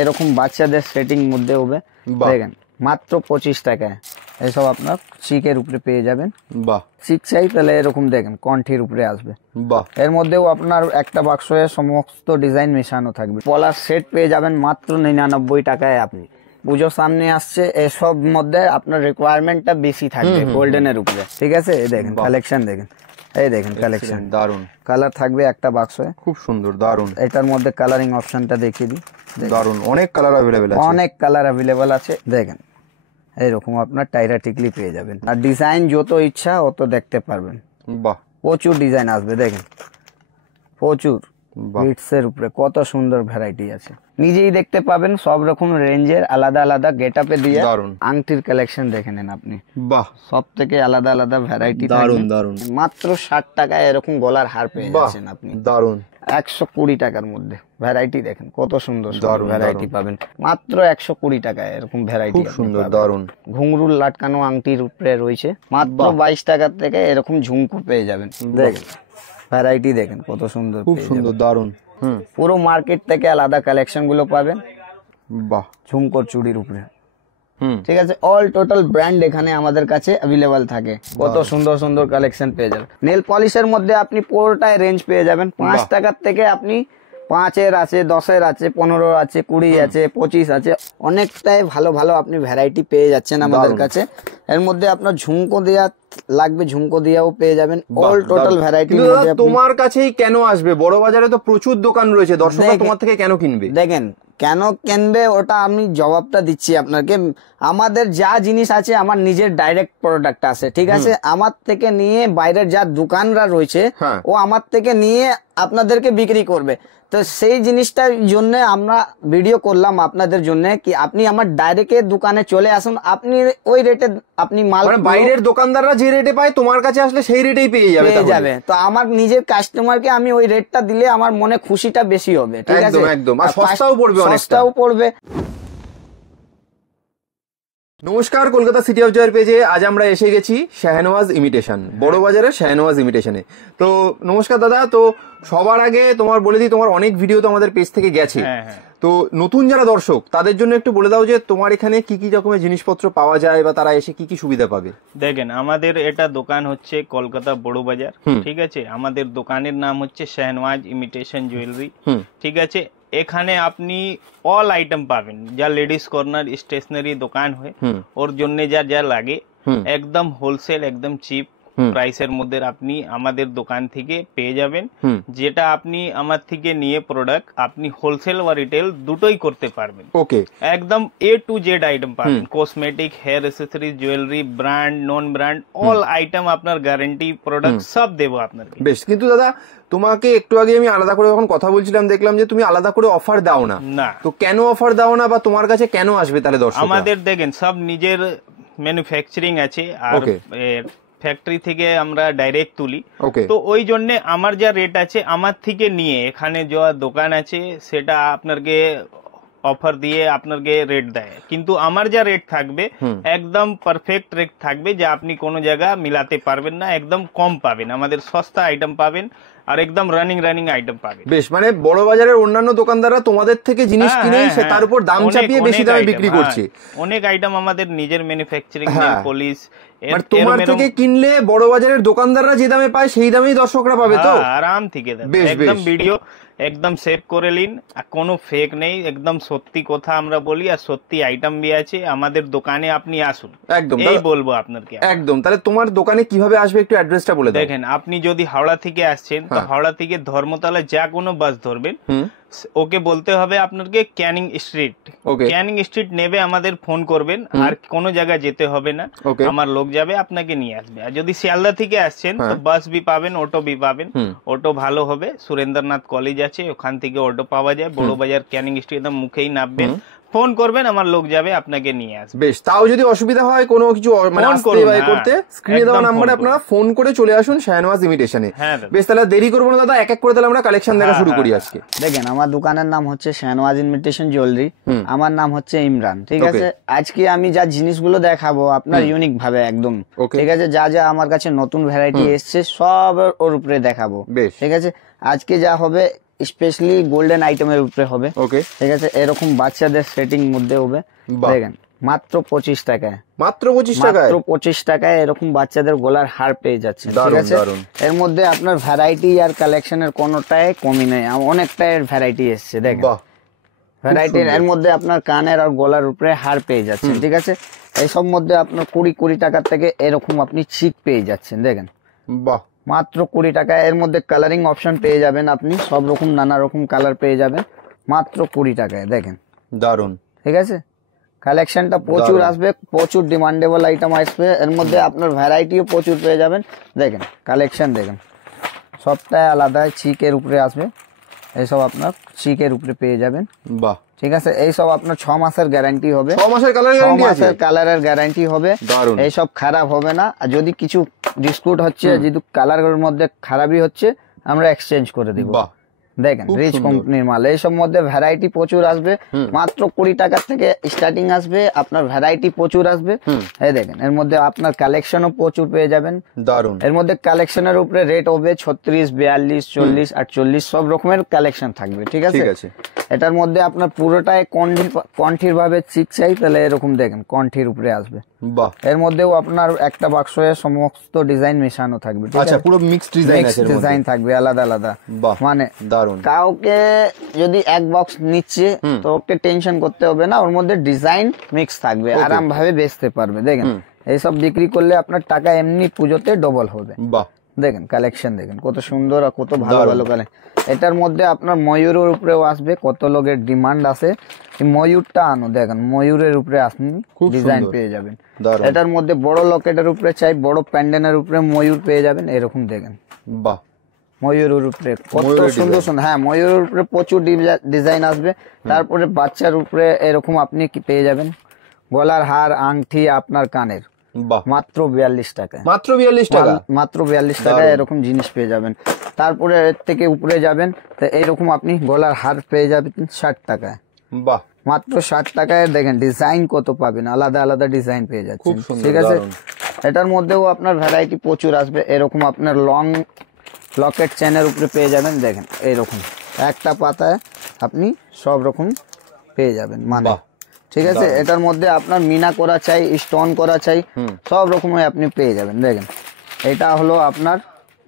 এরকম বাচ্চাদের সেটিং মধ্যে হবে দেখেন মাত্র 25 টাকায় এসব আপনার চিকের উপরে পেয়ে যাবেন। বাহ, চিক চাই তাহলে এরকম দেখেন কণ্ঠির উপরে আসবে। বাহ, এর মধ্যেও আপনার একটা বাক্সে সমস্ত ডিজাইন মেশানো থাকবে। পলার সেট পেয়ে যাবেন মাত্র 99 টাকায়। আপনি পুজো সামনে আসছে, এসব মধ্যে আপনার রিকোয়ারমেন্টটা বেশি থাকবে গোল্ডেনের উপরে, ঠিক আছে। এই দেখেন কালেকশন দেখেন, এই দেখেন কালেকশন দারুন, কালার থাকবে একটা বাক্সে, খুব সুন্দর দারুন। এটার মধ্যে কালারিং অপশনটা দেখিয়ে দিই, দারুন অনেক কালার अवेलेबल আছে, অনেক কালার अवेलेबल আছে। দেখেন এইরকম আপনার টাইরা টিকলি পেয়ে যাবেন, আর ডিজাইন যত ইচ্ছা অত দেখতে পারবেন। বাহ, প্রচুর ডিজাইন আসবে দেখেন, প্রচুর বিটসের উপরে কত সুন্দর ভ্যারাইটি আছে, নিজেই দেখতে পাবেন। সব রকম রেঞ্জের আলাদা আলাদা গেটআপে দিয়ে আংটির কালেকশন দেখে নেন আপনি। বাহ, সব থেকে আলাদা আলাদা ভ্যারাইটি, দারুন দারুন। মাত্র 60 টাকায় এরকম গলার হার পেয়ে যাচ্ছেন আপনি, দারুন। 120 টাকার মধ্যে ভ্যারাইটি দেখেন কত সুন্দর সুন্দর ভ্যারাইটি পাবেন মাত্র 120 টাকায় এরকম ভ্যারাইটি, খুব সুন্দর দারুন। ঘুঙরুল লাটকানো আংটির উপরে রয়েছে মাত্র 22 টাকা থেকে এরকম ঝুমকো পেয়ে যাবেন। দেখেন ভ্যারাইটি দেখেন কত সুন্দর, খুব সুন্দর দারুন। পুরো মার্কেট থেকে আলাদা কালেকশন গুলো পাবেন। বাহ, ঝুমকোর চুড়ির উপরে, ঠিক আছে। অল টোটাল ব্র্যান্ড এখানে আমাদের কাছে अवेलेबल থাকে, কত সুন্দর সুন্দর কালেকশন পেয়ে যাবেন। নেল পলিশের মধ্যে আপনি পুরোটাই রেঞ্জ পেয়ে যাবেন 5 টাকার থেকে। আপনি 5-এর আছে, 10-এর আছে, 15 আছে, 20 আছে, 25 আছে, অনেকটাই ভালো ভালো আপনি ভ্যারাইটি পেয়ে যাচ্ছেন আমাদের কাছে। এর মধ্যে আপনার ঝুমকো দেয়া লাগবে, ঝুমকো দিয়াও পেয়ে যাবেন। অল টোটাল ভ্যারাইটি তোমার কাছেই কেন আসবে? বড় বাজারে তো প্রচুর দোকান রয়েছে, দর্শকরা তোমার থেকে কেন কিনবে? দেখেন কেন কিনবে ওটা আমি জবাবটা দিচ্ছি আপনাকে। আমাদের যা জিনিস আছে আমার নিজের ডাইরেক্ট প্রোডাক্ট আছে, ঠিক আছে। আমার থেকে নিয়ে বাইরের যা দোকানরা রয়েছে ও আমার থেকে নিয়ে আপনাদেরকে বিক্রি করবে। তো সেই জিনিসটার জন্য আমরা ভিডিও করলাম আপনাদের জন্য, কি আপনি আমার ডাইরেক্ট দোকানে চলে আসুন, আপনি ওই রেটে আপনি মাল, বাইরের দোকানদাররা যে রেটে পায় তোমার কাছে আসলে সেই রেটেই পেয়ে যাবে। তো আমার নিজের কাস্টমারকে আমি ওই রেটটা দিলে আমার মনে খুশিটা বেশি হবে, ঠিক আছে। একদম, আর সস্তাও পড়বে, সস্তাও পড়বে। নমস্কার, কলকাতা সিটি অফ জয়ের পেজে আজ আমরা এসে গেছি শাহনওয়াজ ইমিটেশন, বড় বাজারের শাহনওয়াজ ইমিটেশনে। তো নমস্কার দাদা। তো সবার আগে তোমার বলে দিই, তোমার অনেক ভিডিও তো আমাদের পেজ থেকে গেছে, তো নতুন যারা দর্শক তাদের জন্য একটু বলে দাও যে তোমার এখানে কি কি রকমের জিনিসপত্র পাওয়া যায় বা তারা এসে কি কি সুবিধা পাবে। দেখেন আমাদের এটা দোকান হচ্ছে কলকাতা বড় বাজার, ঠিক আছে। আমাদের দোকানের নাম হচ্ছে শাহনওয়াজ ইমিটেশন জুয়েলারি, ঠিক আছে। এখানে আপনি অল আইটেম পাবেন, যা লেডিস কর্নার স্টেশনারি দোকান হয় ওর জন্য যা যা লাগে একদম হোলসেল, একদম চিপ প্রাইসের মধ্যে আপনি আমাদের দোকান থেকে পেয়ে যাবেন। যেটা আপনি আমার থেকে নিয়ে প্রোডাক্ট আপনি হোলসেল বা রিটেল দুটোই করতে পারবেন। ওকে, একদম A to Z আইটেম পাবেন, cosmetic, hair accessories, jewellery, brand, non brand, all item আপনার গ্যারান্টি প্রোডাক্ট সব দেবো আপনাকে। বেশ, কিন্তু দাদা তোমাকে একটু আগে আমি আলাদা করে যখন কথা বলছিলাম দেখলাম যে তুমি আলাদা করে অফার দাও না। তো কেন অফার দাও না, বা তোমার কাছে কেন আসবে তাহলে দর্শক? আমাদের দেখেন সব নিজের ম্যানুফ্যাকচারিং আছে, আর ফ্যাক্টরি থেকে আমরা ডাইরেক্ট তুলি, তো ওই জন্য আমার যা রেট আছে আমার থেকে নিয়ে এখানে যা দোকান আছে সেটা আপনাকে অফার দিয়ে আপনাকে রেট দেয়, কিন্তু আমার যা রেট থাকবে একদম পারফেক্ট রেট থাকবে, যে আপনি কোনো জায়গা মিলাতে পারবেন না, একদম কম পাবেন, আমাদের সস্তা আইটেম পাবেন আর একদম রানিং আইটেম পাবেন। বেশ, মানে বড় বাজারের অন্যান্য দোকানদাররা তোমাদের থেকে জিনিস কিনে তার উপর দাম চাপিয়ে বেশি দামে বিক্রি করছে। অনেক আইটেম আমাদের নিজের ম্যানুফ্যাকচারিং, পলিশ, তোমার থেকে কিনলে বড় বাজারের দোকানদাররা যে দামে পায় সেই দামেই দর্শকরা পাবে। তো আরাম থেকে একদম ভিডিও একদম সেভ করে নিন, কোনো ফেক নেই, একদম সত্যি কথা আমরা বলি, আর সত্যি আইটেম বি আছে। আমাদের দোকানে আপনি আসুন, একদম এই বলবো আপনাকে। একদম, তাহলে তোমার দোকানে কিভাবে আসবে একটু অ্যাড্রেসটা বলে দাও। দেখেন আপনি যদি হাওড়া থেকে আসছেন তো হাওড়া থেকে ধর্মতলা যা কোনো বাস ধরবেন, ওকে বলতে হবে আপনাকে ক্যানিং স্ট্রিট। ক্যানিং স্ট্রিট নেবে আমাদের ফোন করবেন, আর কোনো জায়গায় যেতে হবে না, আমার লোক যাবে আপনাকে নিয়ে আসবে। আর যদি শিয়ালদা থেকে আসছেন তো বাস বি পাবেন, অটো বি পাবেন। অটো ভালো হবে, সুরেন্দ্রনাথ কলেজ আছে, ওখান থেকে অটো পাওয়া যায়। বড় বাজার ক্যানিং স্ট্রিট মুখেই নামবেন, ফোন করবেন, আমার লোক যাবে আপনাকে নিয়ে আসবে। বেশ, তাও যদি অসুবিধা হয় কোনো কিছু মানে করতে, স্ক্রিনে দেওয়া নম্বরে আপনারা ফোন করে চলে আসুন শাহনওয়াজ ইমিটেশনে। বেশ, তাহলে দেরি করবো না দাদা, এক এক করে তাহলে আমরা কালেকশন দেখা শুরু করি আজকে। দেখেন আমার দোকানের নাম হচ্ছে শাহনওয়াজ ইমিটেশন জুয়েলারি, আমার নাম হচ্ছে ইমরান, ঠিক আছে। আজকে আমি যা জিনিসগুলো দেখাবো আপনার ইউনিক ভাবে একদম, ঠিক আছে। যা যা আমার কাছে নতুন ভ্যারাইটি এসছে সব ওর উপরে দেখাবো, ঠিক আছে। আজকে যা হবে স্পেশালি গোল্ডেন আইটেমের উপরে হবে। ওকে, ঠিক আছে, এরকম বাচ্চাদের সেটিং মধ্যে হবে। দেখেন মাত্র 25 টাকায়, মাত্র 25 টাকায়, মাত্র 25 টাকায় এরকম বাচ্চাদের গলার হার পেয়ে যাচ্ছে। ঠিক আছে, এর মধ্যে আপনার ভ্যারাইটি আর কালেকশনের কোনোটাই কমি নেই, অনেকটাই ভ্যারাইটি এসছে। দেখেন ভ্যারাইটির এর মধ্যে আপনার কানের আর গলার উপরে হার পেয়ে যাচ্ছেন। ঠিক আছে, এইসব মধ্যে আপনার 20 টাকার থেকে এরকম আপনি চিক পেয়ে যাচ্ছেন। দেখেন বাহ, মাত্র 20 টাকায়। এর মধ্যে কালারিং অপশন পেয়ে যাবেন আপনি, সব রকম নানা রকম কালার পেয়ে যাবেন মাত্র 20 টাকায়। দেখেন দারুন। ঠিক আছে, কালেকশনটা প্রচুর আসবে, প্রচুর ডিমান্ডেবল আইটেম আসবে। এর মধ্যে আপনার ভ্যারাইটিও প্রচুর পেয়ে যাবেন। দেখেন কালেকশন দেখেন, সবটাই আলাদা চিকের উপরে আসবে। এইসব আপনার চিকের উপরে পেয়ে যাবেন। বাহ, ঠিক আছে, এইসব আপনার 6 মাসের গ্যারান্টি হবে। 6 মাসের কালার গ্যারান্টি আছে, 6 মাসের কালারের গ্যারান্টি হবে। এইসব খারাপ হবে না। আর যদি কিছু ডিসপুট হচ্ছে, যদি কালারের মধ্যে খারাপই হচ্ছে, আমরা এক্সচেঞ্জ করে দিব। দেখেন রিচ কোম্পানির মাল, এইসব মধ্যে ভ্যারাইটি প্রচুর আসবে। মাত্র 20 টাকার থেকে স্টার্টিং আসবে, আপনার ভ্যারাইটি প্রচুর আসবে। এই দেখেন এর মধ্যে আপনার কালেকশনও প্রচুর পেয়ে যাবেন। দারুন। এর মধ্যে কালেকশনের উপরে রেট হবে 36, 42, 40, 48 সব রকমের কালেকশন থাকবে। ঠিক আছে, এটার মধ্যে আপনার পুরোটাই কণ্ঠির ভাবে চিক চাই, তাহলে এরকম দেখেন কণ্ঠির উপরে আসবে। বাহ, এর মধ্যেও আপনার একটা বাক্সে সমস্ত ডিজাইন মেশানো থাকবে। আচ্ছা, পুরো মিক্সড ডিজাইন আছে, ডিজাইন থাকবে আলাদা আলাদা। মানে দারুন। কাউকে যদি এক বক্স নিচ্ছে তো ওকে টেনশন করতে হবে না, ওর মধ্যে ডিজাইন মিক্স থাকবে, আরাম ভাবে বেচতে পারবে। দেখেন এইসব বিক্রি করলে আপনার টাকা এমনি পুজোতে ডবল হবে। বাহ, দেখেন কালেকশন দেখেন কত সুন্দর আর কত ভালো ভালো কালেকশন। এটার মধ্যে আপনার ময়ূরের উপরেও আসবে, কত লোকের ডিমান্ড আছে ময়ূরটা আনো। দেখেন ময়ূরের উপরে আপনি ডিজাইন পেয়ে যাবেন। এটার মধ্যে বড় লকেটের উপরে চাই, বড় প্যান্ডেনের উপরে ময়ূর পেয়ে যাবেন। এরকম দেখেন বাহ, ময়ূরের উপরে কত সুন্দর সুন্দর। হ্যাঁ, ময়ূরের উপরে প্রচুর ডিজাইন আসবে। তারপরে বাচ্চার উপরে এরকম আপনি কি পেয়ে যাবেন গলার হার, আংটি, আপনার কানের মাত্র 42 টাকা, মাত্র 42 টাকা, মাত্র 42 টাকায় এরকম জিনিস পেয়ে যাবেন। তারপরে এর থেকে উপরে যাবেন তো এইরকম আপনি গলার হার পেয়ে যাবেন 60 টাকায়। বাহ, মাত্র 60 টাকায়। দেখেন ডিজাইন কত পাবেন, আলাদা আলাদা ডিজাইন পেয়ে যাচ্ছেন। ঠিক আছে, এটার মধ্যেও আপনার ভ্যারাইটি প্রচুর আসবে। এরকম আপনার লং লকেট চেনের উপরে পেয়ে যাবেন। দেখেন এইরকম একটা পাতায় আপনি সব রকম পেয়ে যাবেন। মানে ঠিক আছে, এটার মধ্যে আপনার মিনা করা চাই, স্টোন করা চাই, সব রকমের আপনি পেয়ে যাবেন। দেখেন এটা হলো আপনার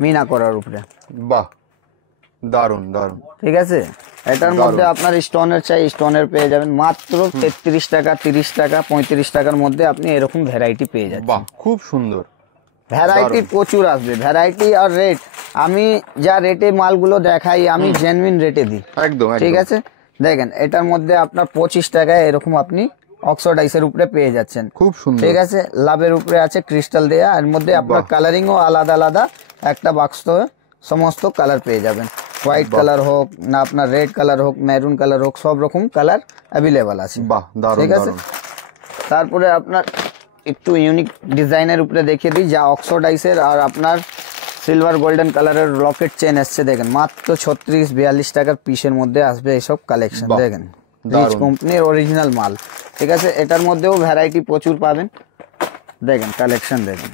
মিনা করার উপরে। বাহ, দারুন দারুন। ঠিক আছে, এটার মধ্যে আপনার স্টোনের চাই, স্টোনের পেয়ে যাবেন মাত্র 33 টাকা, 30 টাকা, 35 টাকার মধ্যে আপনি এরকম ভ্যারাইটি পেয়ে যাবেন। বাহ, খুব সুন্দর। ভ্যারাইটি প্রচুর আসবে, ভ্যারাইটি আর রেট আমি যা রেটে মালগুলো দেখাই আমি জেনুইন রেটে দিই একদম। ঠিক আছে, দেখেন এটার মধ্যে আপনার 25 টাকায় এরকম আপনি অক্সিডাইজের উপরে পেয়ে যাচ্ছেন। খুব সুন্দর। ঠিক আছে, লাভের উপরে আছে ক্রিস্টাল দেয়া। এর মধ্যে আপনার কালারিংও আলাদা আলাদা, একটা বাক্স সমস্ত কালার পেয়ে যাবেন। হোয়াইট কালার হোক না আপনার রেড কালার হোক, মেরুন কালার হোক, সব রকম কালার অ্যাভেলেবল আছে। ঠিক আছে, তারপরে আপনার একটু ইউনিক ডিজাইনের উপরে দেখিয়ে দিই যা অক্সিডাইজের আর আপনার সিলভার গোল্ডেন কালারের লকেট চেন এসছে। দেখেন মাত্র 36-42 টাকার পিসের মধ্যে আসবে এইসব কালেকশন। দেখেন রিচ কোম্পানির অরিজিনাল মাল। ঠিক আছে, এটার মধ্যেও ভ্যারাইটি প্রচুর পাবেন। দেখেন কালেকশন দেখেন,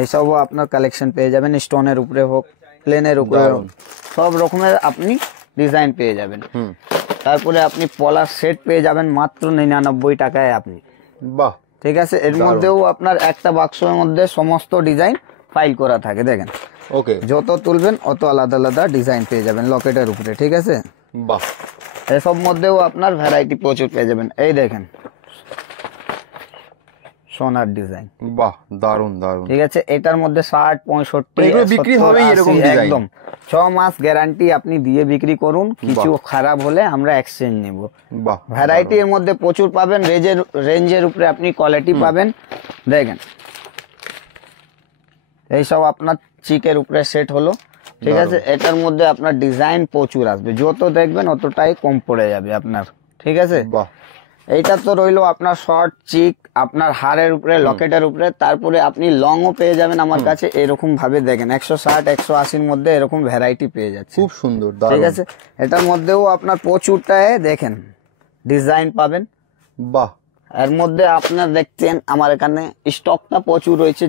এইসবও আপনার কালেকশন পেয়ে যাবেন। স্টোনের উপরে হোক, প্লেনের উপরে হোক, সব রকমের আপনি ডিজাইন পেয়ে যাবেন। তারপরে আপনি পলার সেট পেয়ে যাবেন মাত্র 99 টাকায় আপনি। বাহ, ঠিক আছে, এর মধ্যেও আপনার একটা বাক্সের মধ্যে সমস্ত ডিজাইন ফাইল করা থাকে। দেখেন ওকে, যত তুলবেন অত আলাদা আলাদা ডিজাইন পেয়ে যাবেন লকেটের উপরে। ঠিক আছে, বাহ, এসব মধ্যেও আপনার ভ্যারাইটি প্রচুর পেয়ে যাবেন। এই দেখেন সোনার ডিজাইন। বাহ, দারুন দারুন। ঠিক আছে, এটার মধ্যে 60, 65 বিক্রি হবে এরকম একদম 6 মাস গ্যারান্টি আপনি দিয়ে বিক্রি করুন। কিছু খারাপ হলে আমরা এক্সচেঞ্জ নিব। বাহ, ভ্যারাইটি এর মধ্যে প্রচুর পাবেন। রেঞ্জের উপরে আপনি কোয়ালিটি পাবেন। দেখেন এইসব আপনার চিকের উপরে সেট হলো। ঠিক আছে, এটার মধ্যে আপনার ডিজাইন প্রচুর আসবে, যত দেখবেন অতটাই কম পড়ে যাবে আপনার। ঠিক আছে, এইটা তো রইলো আপনার শর্ট চিক, আপনার হারের উপরে, লকেটের উপরে। তারপরে আপনি লংও পেয়ে যাবেন আমার কাছে এরকম ভাবে। দেখেন 160, 180-র মধ্যে এরকম ভ্যারাইটি পেয়ে যাচ্ছে, খুব সুন্দর। ঠিক আছে, এটার মধ্যেও আপনার প্রচুরটায় দেখেন ডিজাইন পাবেন। বাহ, এর মধ্যে আপনার দেখছেন আমার এখানে স্টকটা প্রচুর রয়েছে,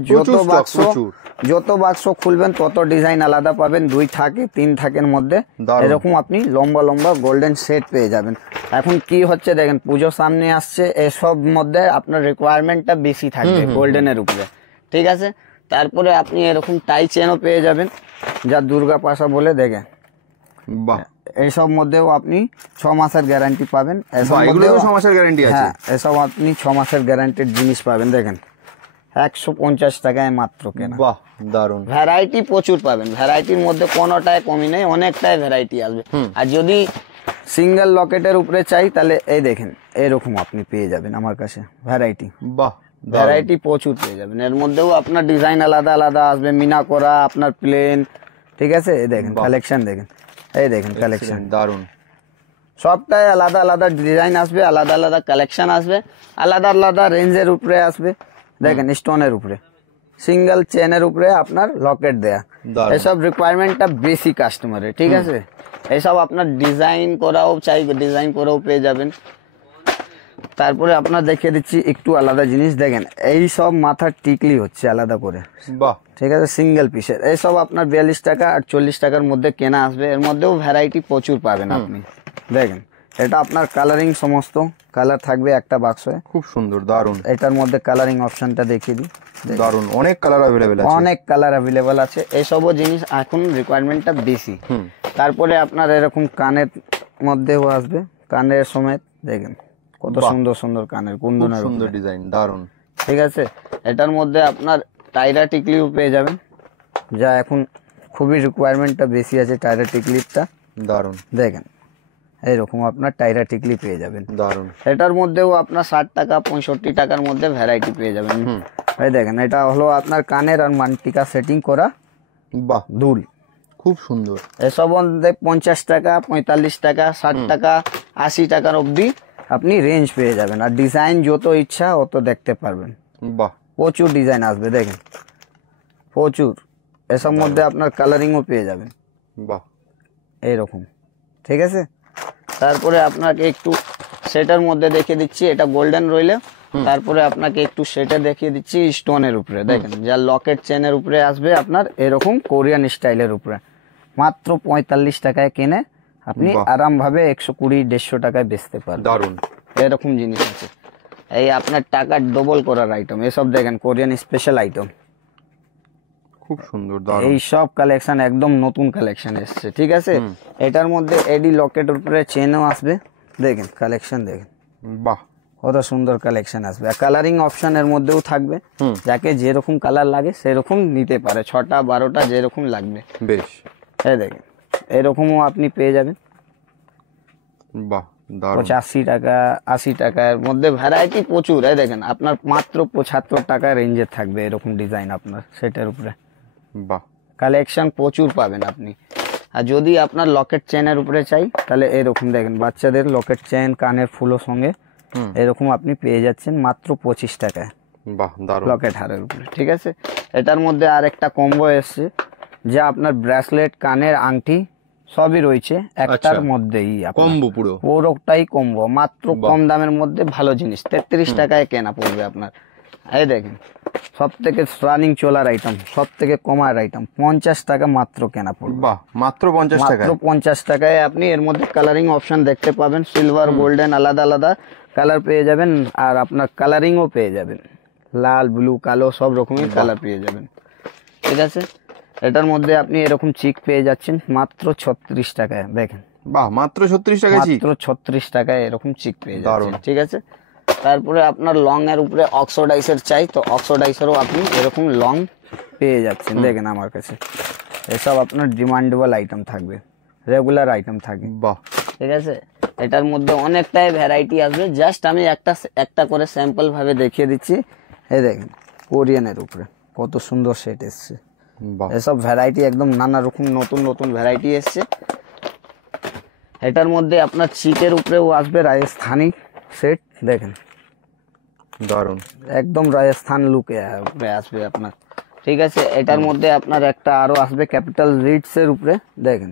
যত বাক্স খুলবেন তত ডিজাইন আলাদা পাবেন, 2 থাকে 3 থাকের মধ্যে এরকম আপনি লম্বা লম্বা গোল্ডেন সেট পেয়ে যাবেন। এখন কি হচ্ছে দেখেন, পুজো সামনে আসছে, এসব মধ্যে আপনার রিকোয়ারমেন্টটা বেশি থাকবে গোল্ডেনের উপরে, ঠিক আছে। তারপরে আপনি এরকম টাই চেনও পেয়ে যাবেন, যা দুর্গা পাশা বলে, দেখেন বাহ, এইসব মধ্যেও আপনি 6 মাসের গ্যারান্টি পাবেন। এসব 6 মাসের গ্যারান্টি আছে? হ্যাঁ, এসব আপনি 6 মাসের গ্যারান্টির জিনিস পাবেন। দেখেন 150 টাকায় মাত্র কেনা। বাহ, দারুন। ভ্যারাইটি প্রচুর পাবেন, ভ্যারাইটির মধ্যে কোনোটাই কমি নেই, অনেকটাই ভ্যারাইটি আসবে। আর যদি সিঙ্গেল লকেটের উপরে চাই তাহলে এই দেখেন এরকম আপনি পেয়ে যাবেন আমার কাছে ভ্যারাইটি। বাহ, ভ্যারাইটি প্রচুর পেয়ে যাবেন। এর মধ্যেও আপনার ডিজাইন আলাদা আলাদা আসবে, মিনা করা, আপনার প্লেন, ঠিক আছে। এই দেখেন কালেকশন, দেখেন এই দেখেন কালেকশন, দারুন। সবটাই আলাদা আলাদা ডিজাইন আসবে, আলাদা আলাদা কালেকশন আসবে, আলাদা আলাদা রেঞ্জের উপরে আসবে। দেখেন স্টোনের উপরে, সিঙ্গেল চেনের উপরে আপনার লকেট দেয়া, এসব রিকোয়ারমেন্টটা বেশি কাস্টমারের, ঠিক আছে। এইসব আপনার ডিজাইন করাও চাই, ডিজাইন করেও পেয়ে যাবেন। তারপরে আপনার দেখিয়ে দিচ্ছি একটু আলাদা জিনিস, দেখেন এই সব মাথার টিকলি হচ্ছে আলাদা করে, বাহ, ঠিক আছে, সিঙ্গেল পিসের। এইসব আপনার 42 টাকা আর 40 টাকার মধ্যে কেনা আসবে। এর মধ্যেও ভ্যারাইটি প্রচুর পাবেন আপনি। দেখেন এটা আপনার কালারিং, সমস্ত কালার থাকবে একটা বাক্সে, খুব সুন্দর, দারুন। এটার মধ্যে কালারিং অপশনটা দেখিয়ে দিই, দারুন, অনেক কালার অ্যাভেলেবেল আছে, অনেক কালার অ্যাভেলেবেল আছে। এইসবও জিনিস এখন রিকোয়ারমেন্টটা বেশি। তারপরে আপনার এরকম কানের মধ্যেও আসবে, কানের সমেত, দেখেন কত সুন্দর সুন্দর কানের কুন্দনের সুন্দর ডিজাইন, দারুন, ঠিক আছে। এটার মধ্যে আপনার টাইরা টিকলিও পেয়ে যাবেন, যা এখন খুবই রিকোয়ারমেন্টটা বেশি আছে টাইরা টিকলিটা, দারুন। দেখেন এইরকম আপনার টাইরা টিকলি পেয়ে যাবেন, দারুন। এটার মধ্যেও আপনার 60 টাকা 65 টাকার মধ্যে ভ্যারাইটি পেয়ে যাবেন। এই দেখেন এটা হলো আপনার কানের আর মানটিকা সেটিং করা, বাহ, দুল, খুব সুন্দর। এসব মধ্যে 50 টাকা 45 টাকা 60 টাকা 80 টাকার অবধি আপনি রেঞ্জ পেয়ে যাবেন। আর ডিজাইন যত ইচ্ছা অত দেখতে পারবেন, বাহ, প্রচুর ডিজাইন আসবে, দেখেন প্রচুর। এসব মধ্যে আপনার কালারিংও পেয়ে যাবেন, বাহ, এইরকম, ঠিক আছে। তারপরে আপনাকে একটু সেটার মধ্যে দেখিয়ে দিচ্ছি, এটা গোল্ডেন রইলে তারপরে আপনাকে একটু সেটা দেখিয়ে দিচ্ছি স্টোনের উপরে, দেখেন যা লকেট চেনের উপরে আসবে আপনার এরকম কোরিয়ান স্টাইলের উপরে, মাত্র 45 টাকায় কিনে আপনি আরাম ভাবে 120-150 টাকায় বেচতে পারবেন। দারুন, এরকম জিনিস আছে। এই আপনার টাকা ডবল করার আইটেম, এসব দেখেন কোরিয়ান স্পেশাল আইটেম, খুব সুন্দর, দারুন। এই সব কালেকশন একদম নতুন কালেকশন এসছে, ঠিক আছে। এটার মধ্যে এডি লকেটের উপরে চেনও আসবে, দেখেন কালেকশন, দেখেন বাহ, কত সুন্দর কালেকশন আসবে। আর কালারিং অপশন এর মধ্যেও থাকবে, যাকে যেরকম কালার লাগে সেরকম নিতে পারে, 6টা 12টা যেরকম লাগবে। বেশ, এই দেখেন এরকমও আপনি পেয়ে যাবেন। বাহ, দারুন। 85 টাকা 80 টাকার মধ্যে ভ্যারাইটি প্রচুর। এই দেখেন আপনার মাত্র 75 টাকা রেঞ্জে থাকবে এরকম ডিজাইন আপনার সেটার উপরে, বাহ, কালেকশন প্রচুর পাবেন আপনি। আর যদি আপনার লকেট চেনের উপরে চাই তাহলে এরকম দেখেন বাচ্চাদের লকেট চেন কানের ফুলের সঙ্গে এরকম আপনি পেয়ে যাচ্ছেন মাত্র 25 টাকায়, বাহ, দারুন। লকেট হারের উপরে, ঠিক আছে। এটার মধ্যে আর একটা কম্বো এসছে, যা আপনার ব্রেসলেট কানের আংটি সবই রয়েছে একটার মধ্যেই, কম্বো পুরোটাই কম্বো, মাত্র কম দামের মধ্যে ভালো জিনিস, 33 টাকায় কেনা পড়বে আপনার। এই দেখেন সব থেকে রানিং চলার আইটেম, সব থেকে কমার আইটেম, 50 টাকা মাত্র কেনা পড়বে। বাহ, মাত্র 50 টাকা, মাত্র 50 টাকায় আপনি এর মধ্যে কালারিং অপশন দেখতে পাবেন, সিলভার গোল্ডেন আলাদা আলাদা কালার পেয়ে যাবেন। আর আপনার কালারিংও পেয়ে যাবেন, লাল ব্লু কালো সব রকমের কালার পেয়ে যাবেন, ঠিক আছে। এটার মধ্যে আপনি এরকম চিক পেয়ে যাচ্ছেন মাত্র 36 টাকায়, দেখেন বাহ, মাত্র 36 টাকা চিক, মাত্র 36 টাকায় এরকম চিক পেয়ে যাচ্ছেন, ঠিক আছে। তারপরে আপনার লং এর উপরে অক্সোডাইসের চাই তো অক্সোডাইসেরও আপনি এরকম লং পেয়ে যাচ্ছেন, দেখেন আমার কাছে এসব আপনার ডিমান্ডেবল আইটেম থাকবে, রেগুলার আইটেম থাকবে, বাহ, ঠিক আছে। এটার মধ্যে অনেকটাই ভ্যারাইটি আসবে, জাস্ট আমি একটা করে স্যাম্পল ভাবে দেখিয়ে দিচ্ছি। এই দেখেন কোরিয়ানের উপরে কত সুন্দর সেট এসছে, এসব ভ্যারাইটি একদম নানা রকম নতুন নতুন ভ্যারাইটি এসছে। এটার মধ্যে আপনার চিকের উপরেও আসবে রাজস্থানি সেট, দেখেন দারুন, একদম রাজস্থান লুকে আসবে আপনার, ঠিক আছে। এটার মধ্যে আপনার একটা আরো আসবে ক্যাপিটাল রিটস এর উপরে, দেখেন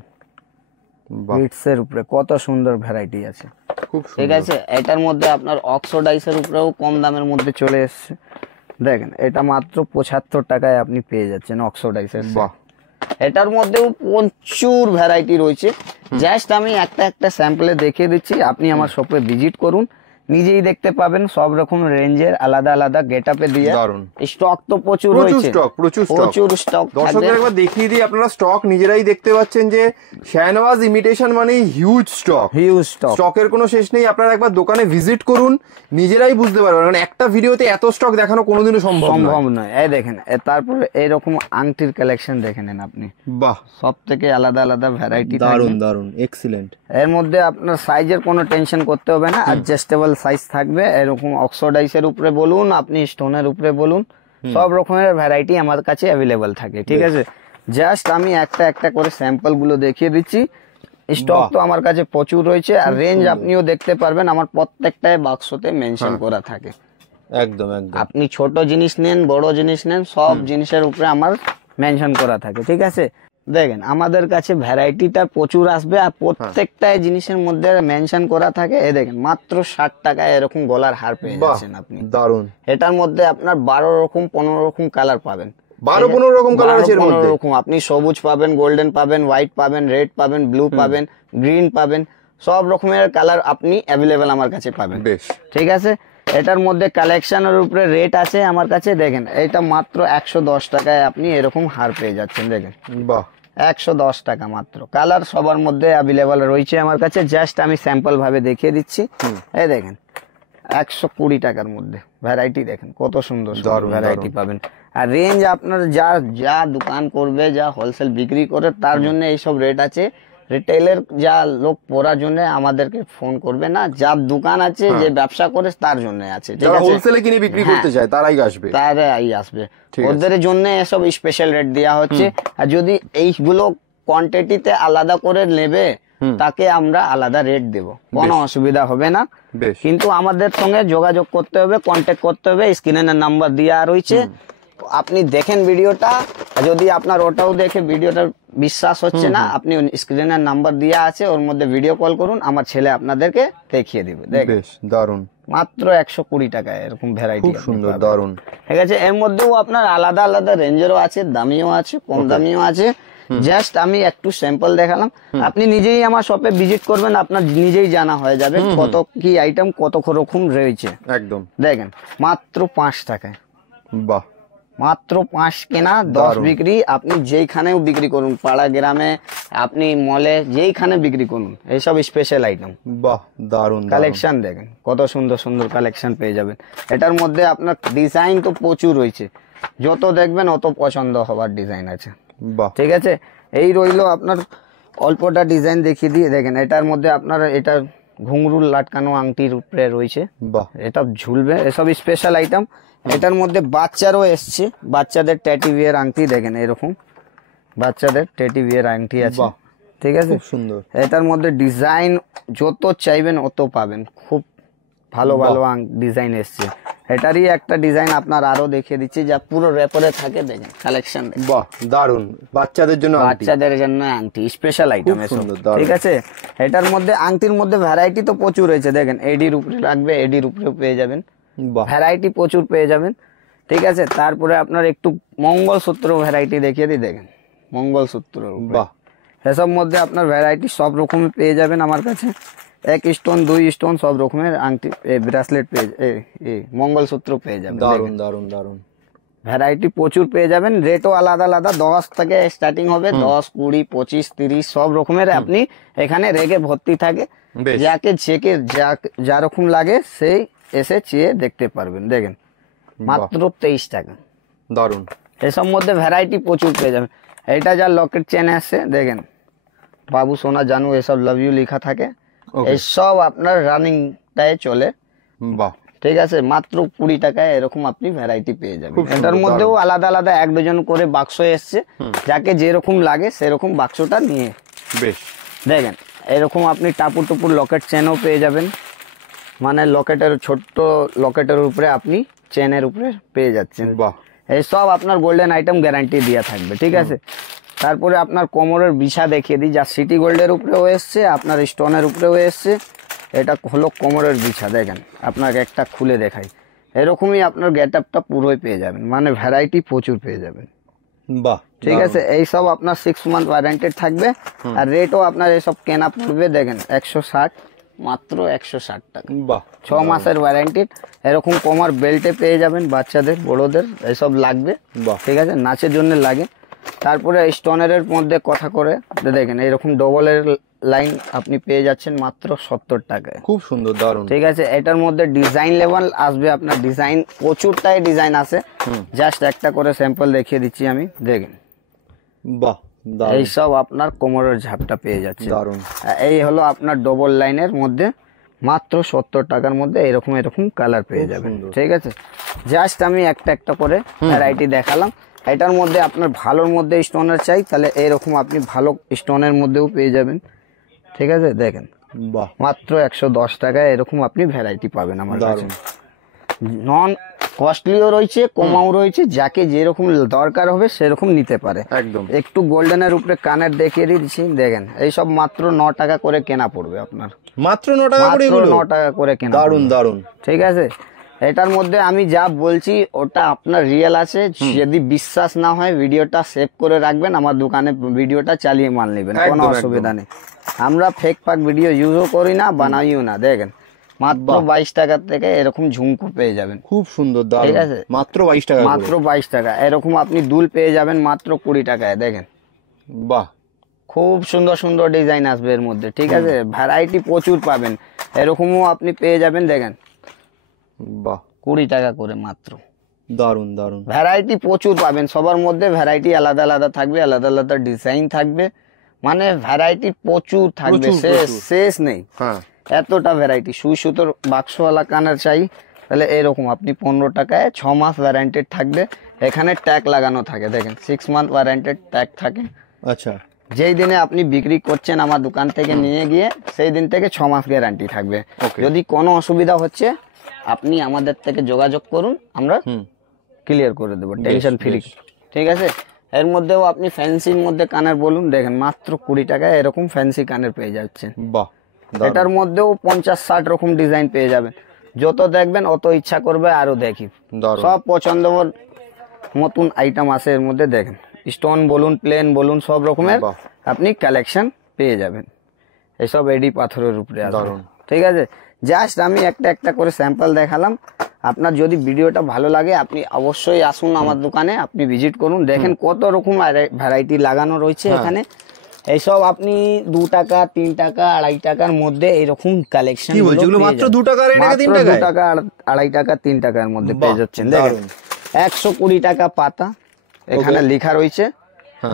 রিটস এর উপরে কত সুন্দর ভ্যারাইটি আছে, খুব ঠিক আছে। এটার মধ্যে আপনার অক্সোডাইসের উপরেও কম দামের মধ্যে চলে এসছে, দেখেন এটা মাত্র 75 টাকায় আপনি পেয়ে যাচ্ছেন অক্সোডাইসের। বাহ, এটার মধ্যেও প্রচুর ভ্যারাইটি রয়েছে, জাস্ট আমি একটা একটা স্যাম্পলে দেখিয়ে দিচ্ছি, আপনি আমার শপে ভিজিট করুন, নিজেই দেখতে পাবেন সব রকম রেঞ্জের আলাদা আলাদা গেটআপে দিয়ে। স্টক তো প্রচুর রয়েছে, প্রচুর স্টক। দর্শকদের একবার দেখিয়ে দিই, আপনারা স্টক নিজেরাই দেখতে পাচ্ছেন যে শাহনওয়াজ ইমিটেশন মানে হিউজ স্টক, স্টকের কোনো শেষ নেই। আপনারা একবার দোকানে ভিজিট করুন, নিজেরাই বুঝতে পারবেন, কারণ একটা ভিডিওতে এত স্টক দেখানো কোনোদিনও সম্ভব নয়। এই দেখেন, তারপরে এইরকম আংটির কালেকশন দেখে নেন আপনি। বাহ, সব থেকে আলাদা আলাদা ভ্যারাইটি, দারুন, এক্সিলেন্ট। এর মধ্যে আপনার সাইজের কোনো টেনশন করতে হবে না, অ্যাডজাস্টেবল সাইজ থাকবে। এরকম অক্সোডাইসের উপরে বলুন, আপনি স্টোনের উপরে বলুন, সব রকমের ভ্যারাইটি আমার কাছে অ্যাভেলেবল থাকে। ঠিক আছে, জাস্ট আমি একটা একটা করে স্যাম্পল গুলো দেখিয়ে দিচ্ছি। স্টক তো আমার কাছে প্রচুর রয়েছে, আর রেঞ্জ আপনিও দেখতে পারবেন, আমার প্রত্যেকটাই বাক্সতে মেনশন করা থাকে। একদম, আপনি ছোট জিনিস নেন, বড় জিনিস নেন, সব জিনিসের উপরে আমার মেনশন করা থাকে। ঠিক আছে, দেখেন আমাদের কাছে ভ্যারাইটিটা প্রচুর আসবে, আর প্রত্যেকটাই জিনিসের মধ্যে মেনশন করা থাকে। এই দেখেন মাত্র 60 টাকায় এরকম গলার হার পেয়ে যাচ্ছেন আপনি। দারুন। এটার মধ্যে আপনার 12 রকম 15 রকম কালার পাবেন। 12-15 রকম কালার আছে এর মধ্যে। আপনি সবুজ পাবেন, গোল্ডেন পাবেন, হোয়াইট পাবেন, রেড পাবেন, ব্লু পাবেন, গ্রিন পাবেন, সব রকমের কালার আপনি অ্যাভেলেবেল আমার কাছে পাবেন। বেশ, ঠিক আছে। এটার মধ্যে কালেকশনের উপরে রেট আছে আমার কাছে, দেখেন এটা মাত্র 110 টাকায় আপনি এরকম হার পেয়ে যাচ্ছেন। দেখেন, বাহ, 110 টাকা মাত্র। কালার সবার মধ্যে অ্যাভেলেবল রয়েছে আমার কাছে, জাস্ট আমি স্যাম্পল ভাবে দেখিয়ে দিচ্ছি। এই দেখেন 120 টাকার মধ্যে ভ্যারাইটি, দেখেন কত সুন্দর ভ্যারাইটি পাবেন। আর রেঞ্জ আপনার যা দোকান করবে, যা হোলসেল বিক্রি করে, তার জন্য এইসব রেট আছে। রিটেলের যা লোক পড়ার জন্য আমাদেরকে ফোন করবে না, যার দোকান আছে, যে ব্যবসা করে, তার জন্য আছে। যারা হোলসেলে কিনে বিক্রি করতে চায় তারাই আসবে, ওদের জন্য এসব স্পেশাল রেট দেওয়া হচ্ছে। আর যদি এইগুলো কোয়ান্টিটিতে আলাদা করে নেবে, তাকে আমরা আলাদা রেট দেব, কোনো অসুবিধা হবে না। কিন্তু আমাদের সঙ্গে যোগাযোগ করতে হবে, কন্ট্যাক্ট করতে হবে, স্ক্রিনের নাম্বার দেওয়া রয়েছে। আপনি দেখেন ভিডিওটা, যদি আপনার ওটাও দেখে ভিডিওটা বিশ্বাস হচ্ছে না, আপনি স্ক্রিনের নাম্বার দেওয়া আছে, ওর মধ্যে ভিডিও কল করুন, আমার ছেলে আপনাদেরকে দেখিয়ে দিবে। বেশ দারুন, মাত্র 120 টাকায় এরকম ভ্যারাইটি, খুব সুন্দর, দারুন। ঠিক আছে, এর মধ্যেও আপনার আলাদা আলাদা রেঞ্জেরও আছে, দামিও আছে, কম দামিও আছে। জাস্ট আমি একটু স্যাম্পল দেখালাম, আপনি নিজেই আমার শপে ভিজিট করবেন, আপনার নিজেই জানা হয়ে যাবে কত কি আইটেম, কত রকম রয়েছে। একদম, দেখেন মাত্র 5 টাকায়। বাহ, মাত্র 5 কেনা 10 বিক্রি। আপনি যেইখানেও বিক্রি করুন, পাড়া গ্রামে, আপনি মলে, যেইখানে বিক্রি করুন, এইসব স্পেশাল আইটেম। বাহ, দারুন। কালেকশন দেখেন কত সুন্দর সুন্দর কালেকশন পেয়ে যাবেন। এটার মধ্যে আপনার ডিজাইন তো প্রচুর রয়েছে, যত দেখবেন অত পছন্দ হবার ডিজাইন আছে। বাহ, ঠিক আছে, এই রইলো আপনার অল্পটা ডিজাইন দেখিয়ে দিয়ে। দেখেন এটার মধ্যে আপনার এটা ঘুঙরু লাটকানো আংটির উপরে রয়েছে, বাহ, এটা ঝুলবে, এসব স্পেশাল আইটেম। এটার মধ্যে বাচ্চারও এসছে, বাচ্চাদের টেডি বিয়ার আংটি, দেখেন এরকম বাচ্চাদের টেডি বিয়ার আংটি আছে। ঠিক আছে, সুন্দর। এটার মধ্যে ডিজাইন যত চাইবেন অত পাবেন, খুব ভালো ভালো ডিজাইন এসছে। এটারই একটা ডিজাইন আপনার আরো দেখিয়ে দিচ্ছি, যা পুরো রেপরে থাকে। দেখেন কালেকশন, বাহ, দারুন। বাচ্চাদের জন্য আংটি স্পেশাল আইটেম। ঠিক আছে, এটার মধ্যে আংটির মধ্যে ভ্যারাইটি তো প্রচুর রয়েছে। দেখেন এডির উপরে লাগবে, এডির উপরে পেয়ে যাবেন, ভ্যারাইটি প্রচুর পেয়ে যাবেন। ঠিক আছে, তারপরে আপনার একটু মঙ্গলসূত্র ভ্যারাইটি দেখিয়ে দিই। দেখেন মঙ্গলসূত্র, বাহ, এসব মধ্যে আপনার ভ্যারাইটি সব রকমের পেয়ে যাবেন আমার কাছে। 1 স্টোন 2 স্টোন সব রকমের আংটি, ব্রেসলেট পেয়ে, মঙ্গলসূত্র পেয়ে যাবেন। দারুন দারুন দারুন, ভ্যারাইটি প্রচুর পেয়ে যাবেন। রেটও আলাদা আলাদা, 10 থেকে স্টার্টিং হবে, 10, 20, 25, 30 সব রকমের আপনি এখানে রেগে ভর্তি থাকে। যাকে চেকে যা রকম লাগে সেই এসে চেয়ে দেখতে পারবেন। দেখেন মাত্র 23 টাকা, দারুন। এসব মধ্যে ভ্যারাইটি প্রচুর পেয়ে যাবেন। এটা যা লকেট চেন আসছে, দেখেন বাবু সোনা জানু এসব লাভ ইউ লেখা থাকে, এইসব আপনার রানিং টায় চলে। বাহ, ঠিক আছে, মাত্র 20 টাকায় এরকম আপনি ভ্যারাইটি পেয়ে যাবেন। এটার মধ্যেও আলাদা আলাদা 1 ডজন করে বাক্স এসছে, যাকে যেরকম লাগে সেরকম বাক্সটা নিয়ে। বেশ, দেখেন এরকম আপনি টাপুর টুপুর লকেট চেনও পেয়ে যাবেন, মানে লকেটের ছোট্ট লকেটের উপরে আপনি চেনের উপরে পেয়ে যাচ্ছেন। বাহ, এই সব আপনার গোল্ডেন আইটেম গ্যারান্টি দেওয়া থাকবে। ঠিক আছে, তারপরে আপনার কোমরের বিছা দেখিয়ে দিই, যা সিটি গোল্ডের উপরেও এসছে, আপনার স্টোনের উপরেও এসছে, এটা হলো কোমরের বিছা, দেখেন আপনাকে একটা খুলে দেখাই, এরকমই আপনার গেট আপটা পুরোই পেয়ে যাবেন, মানে ভ্যারাইটি প্রচুর পেয়ে যাবেন। বাহ, ঠিক আছে, এই সব আপনার 6 মান্থ ওয়ারেন্টেড থাকবে। আর রেটও আপনার এসব কেনা পড়বে দেখেন 160, মাত্র 160 টাকা। বাহ, 6 মাসের ওয়ারেন্টেড। এরকম কোমর বেল্টে পেয়ে যাবেন, বাচ্চাদের বড়দের এইসব লাগবে। বাহ, ঠিক আছে, নাচের জন্য লাগে। তারপরে স্টোনের মধ্যে কথা করে দেখেন এরকম ডবলের লাইন আপনি পেয়ে যাচ্ছেন মাত্র 70 টাকায়। খুব সুন্দর, দারুণ। ঠিক আছে, এটার মধ্যে ডিজাইন লেভেল আসবে আপনার, ডিজাইন প্রচুরটাই ডিজাইন আছে। জাস্ট একটা করে স্যাম্পল দেখিয়ে দিচ্ছি আমি, দেখেন। বাহ, এইসব আপনার কোমরের ঝাপটা পেয়ে যাচ্ছে, দারুণ। এই হলো আপনার ডবল লাইনের মধ্যে মাত্র 70 টাকার মধ্যে এরকম এরকম কালার পেয়ে যাবেন। ঠিক আছে, জাস্ট আমি একটা একটা করে ভ্যারাইটি দেখালাম। এটার মধ্যে আপনার ভালোর মধ্যে স্টোনের চাই, তাহলে এরকম আপনি ভালো স্টোনের মধ্যেও পেয়ে যাবেন। ঠিক আছে, দেখেন বাহ, মাত্র 110 টাকায় এরকম আপনি ভ্যারাইটি পাবেন আমার কাছে। নন কস্টলিও রয়েছে, কমাও রয়েছে, যাকে যেরকম দরকার হবে সেরকম নিতে পারে। একদম। একটু গোল্ডেনের উপরে কানের দেখিয়ে দিচ্ছি, দেখেন এইসব মাত্র 9 টাকা করে কেনা পড়বে আপনার, মাত্র 9 টাকা করে, 9 টাকা করে কেনা। দারুণ দারুণ। ঠিক আছে, এটার মধ্যে আমি যা বলছি ওটা আপনার রিয়েল আছে। যদি বিশ্বাস না হয় ভিডিওটা সেভ করে রাখবেন, আমার দোকানে ভিডিওটা চালিয়ে মাল নেবেন, কোনো অসুবিধা নেই। আমরা ফেক ফাক ভিডিও ইউজও করি না, বানাইও না। দেখেন মাত্র 22 টাকা থেকে এরকম ঝুমকো পেয়ে যাবেন, খুব সুন্দর, দারুণ। ঠিক আছে, মাত্র 22 টাকা, মাত্র 22 টাকা। এরকম আপনি দুল পেয়ে যাবেন মাত্র 20 টাকায়। দেখেন বাহ, খুব সুন্দর সুন্দর ডিজাইন আসবে এর মধ্যে। ঠিক আছে, ভ্যারাইটি প্রচুর পাবেন, এরকমও আপনি পেয়ে যাবেন। দেখেন বাহ, 20 টাকা করে মাত্র, দারুণ দারুণ। ভ্যারাইটি প্রচুর পাবেন, সবার মধ্যে ভ্যারাইটি আলাদা আলাদা থাকবে, আলাদা আলাদা ডিজাইন থাকবে, মানে ভ্যারাইটি প্রচুর থাকবে, শেষ নেই। হ্যাঁ, এতটা ভ্যারাইটি। সুই সুতোর বাক্সওয়ালা কানের চাই, তাহলে এরকম আপনি 15 টাকায় 6 মাস ওয়ারেন্টেড থাকবে। এখানে ট্যাগ লাগানো থাকে, দেখেন 6 মান্থ ওয়ারেন্টেড ট্যাগ থাকে। আচ্ছা, যেই দিনে আপনি বিক্রি করছেন আমার দোকান থেকে নিয়ে গিয়ে, সেই দিন থেকে 6 মাস গ্যারান্টি থাকবে। যদি কোনো অসুবিধা হচ্ছে আপনি আমাদের থেকে যোগাযোগ করুন, আমরা ক্লিয়ার করে দেবো, টেনশন ফ্রি। ঠিক আছে, এর মধ্যেও আপনি ফ্যান্সির মধ্যে কানের বলুন, দেখেন মাত্র 20 টাকায় এরকম ফ্যান্সি কানের পেয়ে যাচ্ছেন। বাহ, এটার মধ্যেও 50-60 রকম ডিজাইন পেয়ে যাবেন, যত দেখবেন অত ইচ্ছা করবে আরো দেখি। সব পছন্দ মতন আইটেম আছে এর মধ্যে। দেখেন স্টোন বলুন, প্লেন বলুন, সব রকমের আপনি কালেকশন পেয়ে যাবেন। এসব এডি পাথরের উপরে আসবে। ঠিক আছে, জাস্ট আমি একটা একটা করে স্যাম্পল দেখালাম। আপনার যদি ভিডিওটা ভালো লাগে আপনি অবশ্যই আসুন আমার দোকানে, আপনি ভিজিট করুন, দেখেন কত রকম ভ্যারাইটি লাগানো রয়েছে এখানে। এইসব আপনি 2 টাকা, 3 টাকা, 2.5 টাকার মধ্যে এইরকম কালেকশন মাত্র 2 টাকা, 3 টাকা, 2.5 টাকা, 3 টাকার মধ্যে পেয়ে যাচ্ছেন। দেখেন 120 টাকা পাতা এখানে লেখা রয়েছে,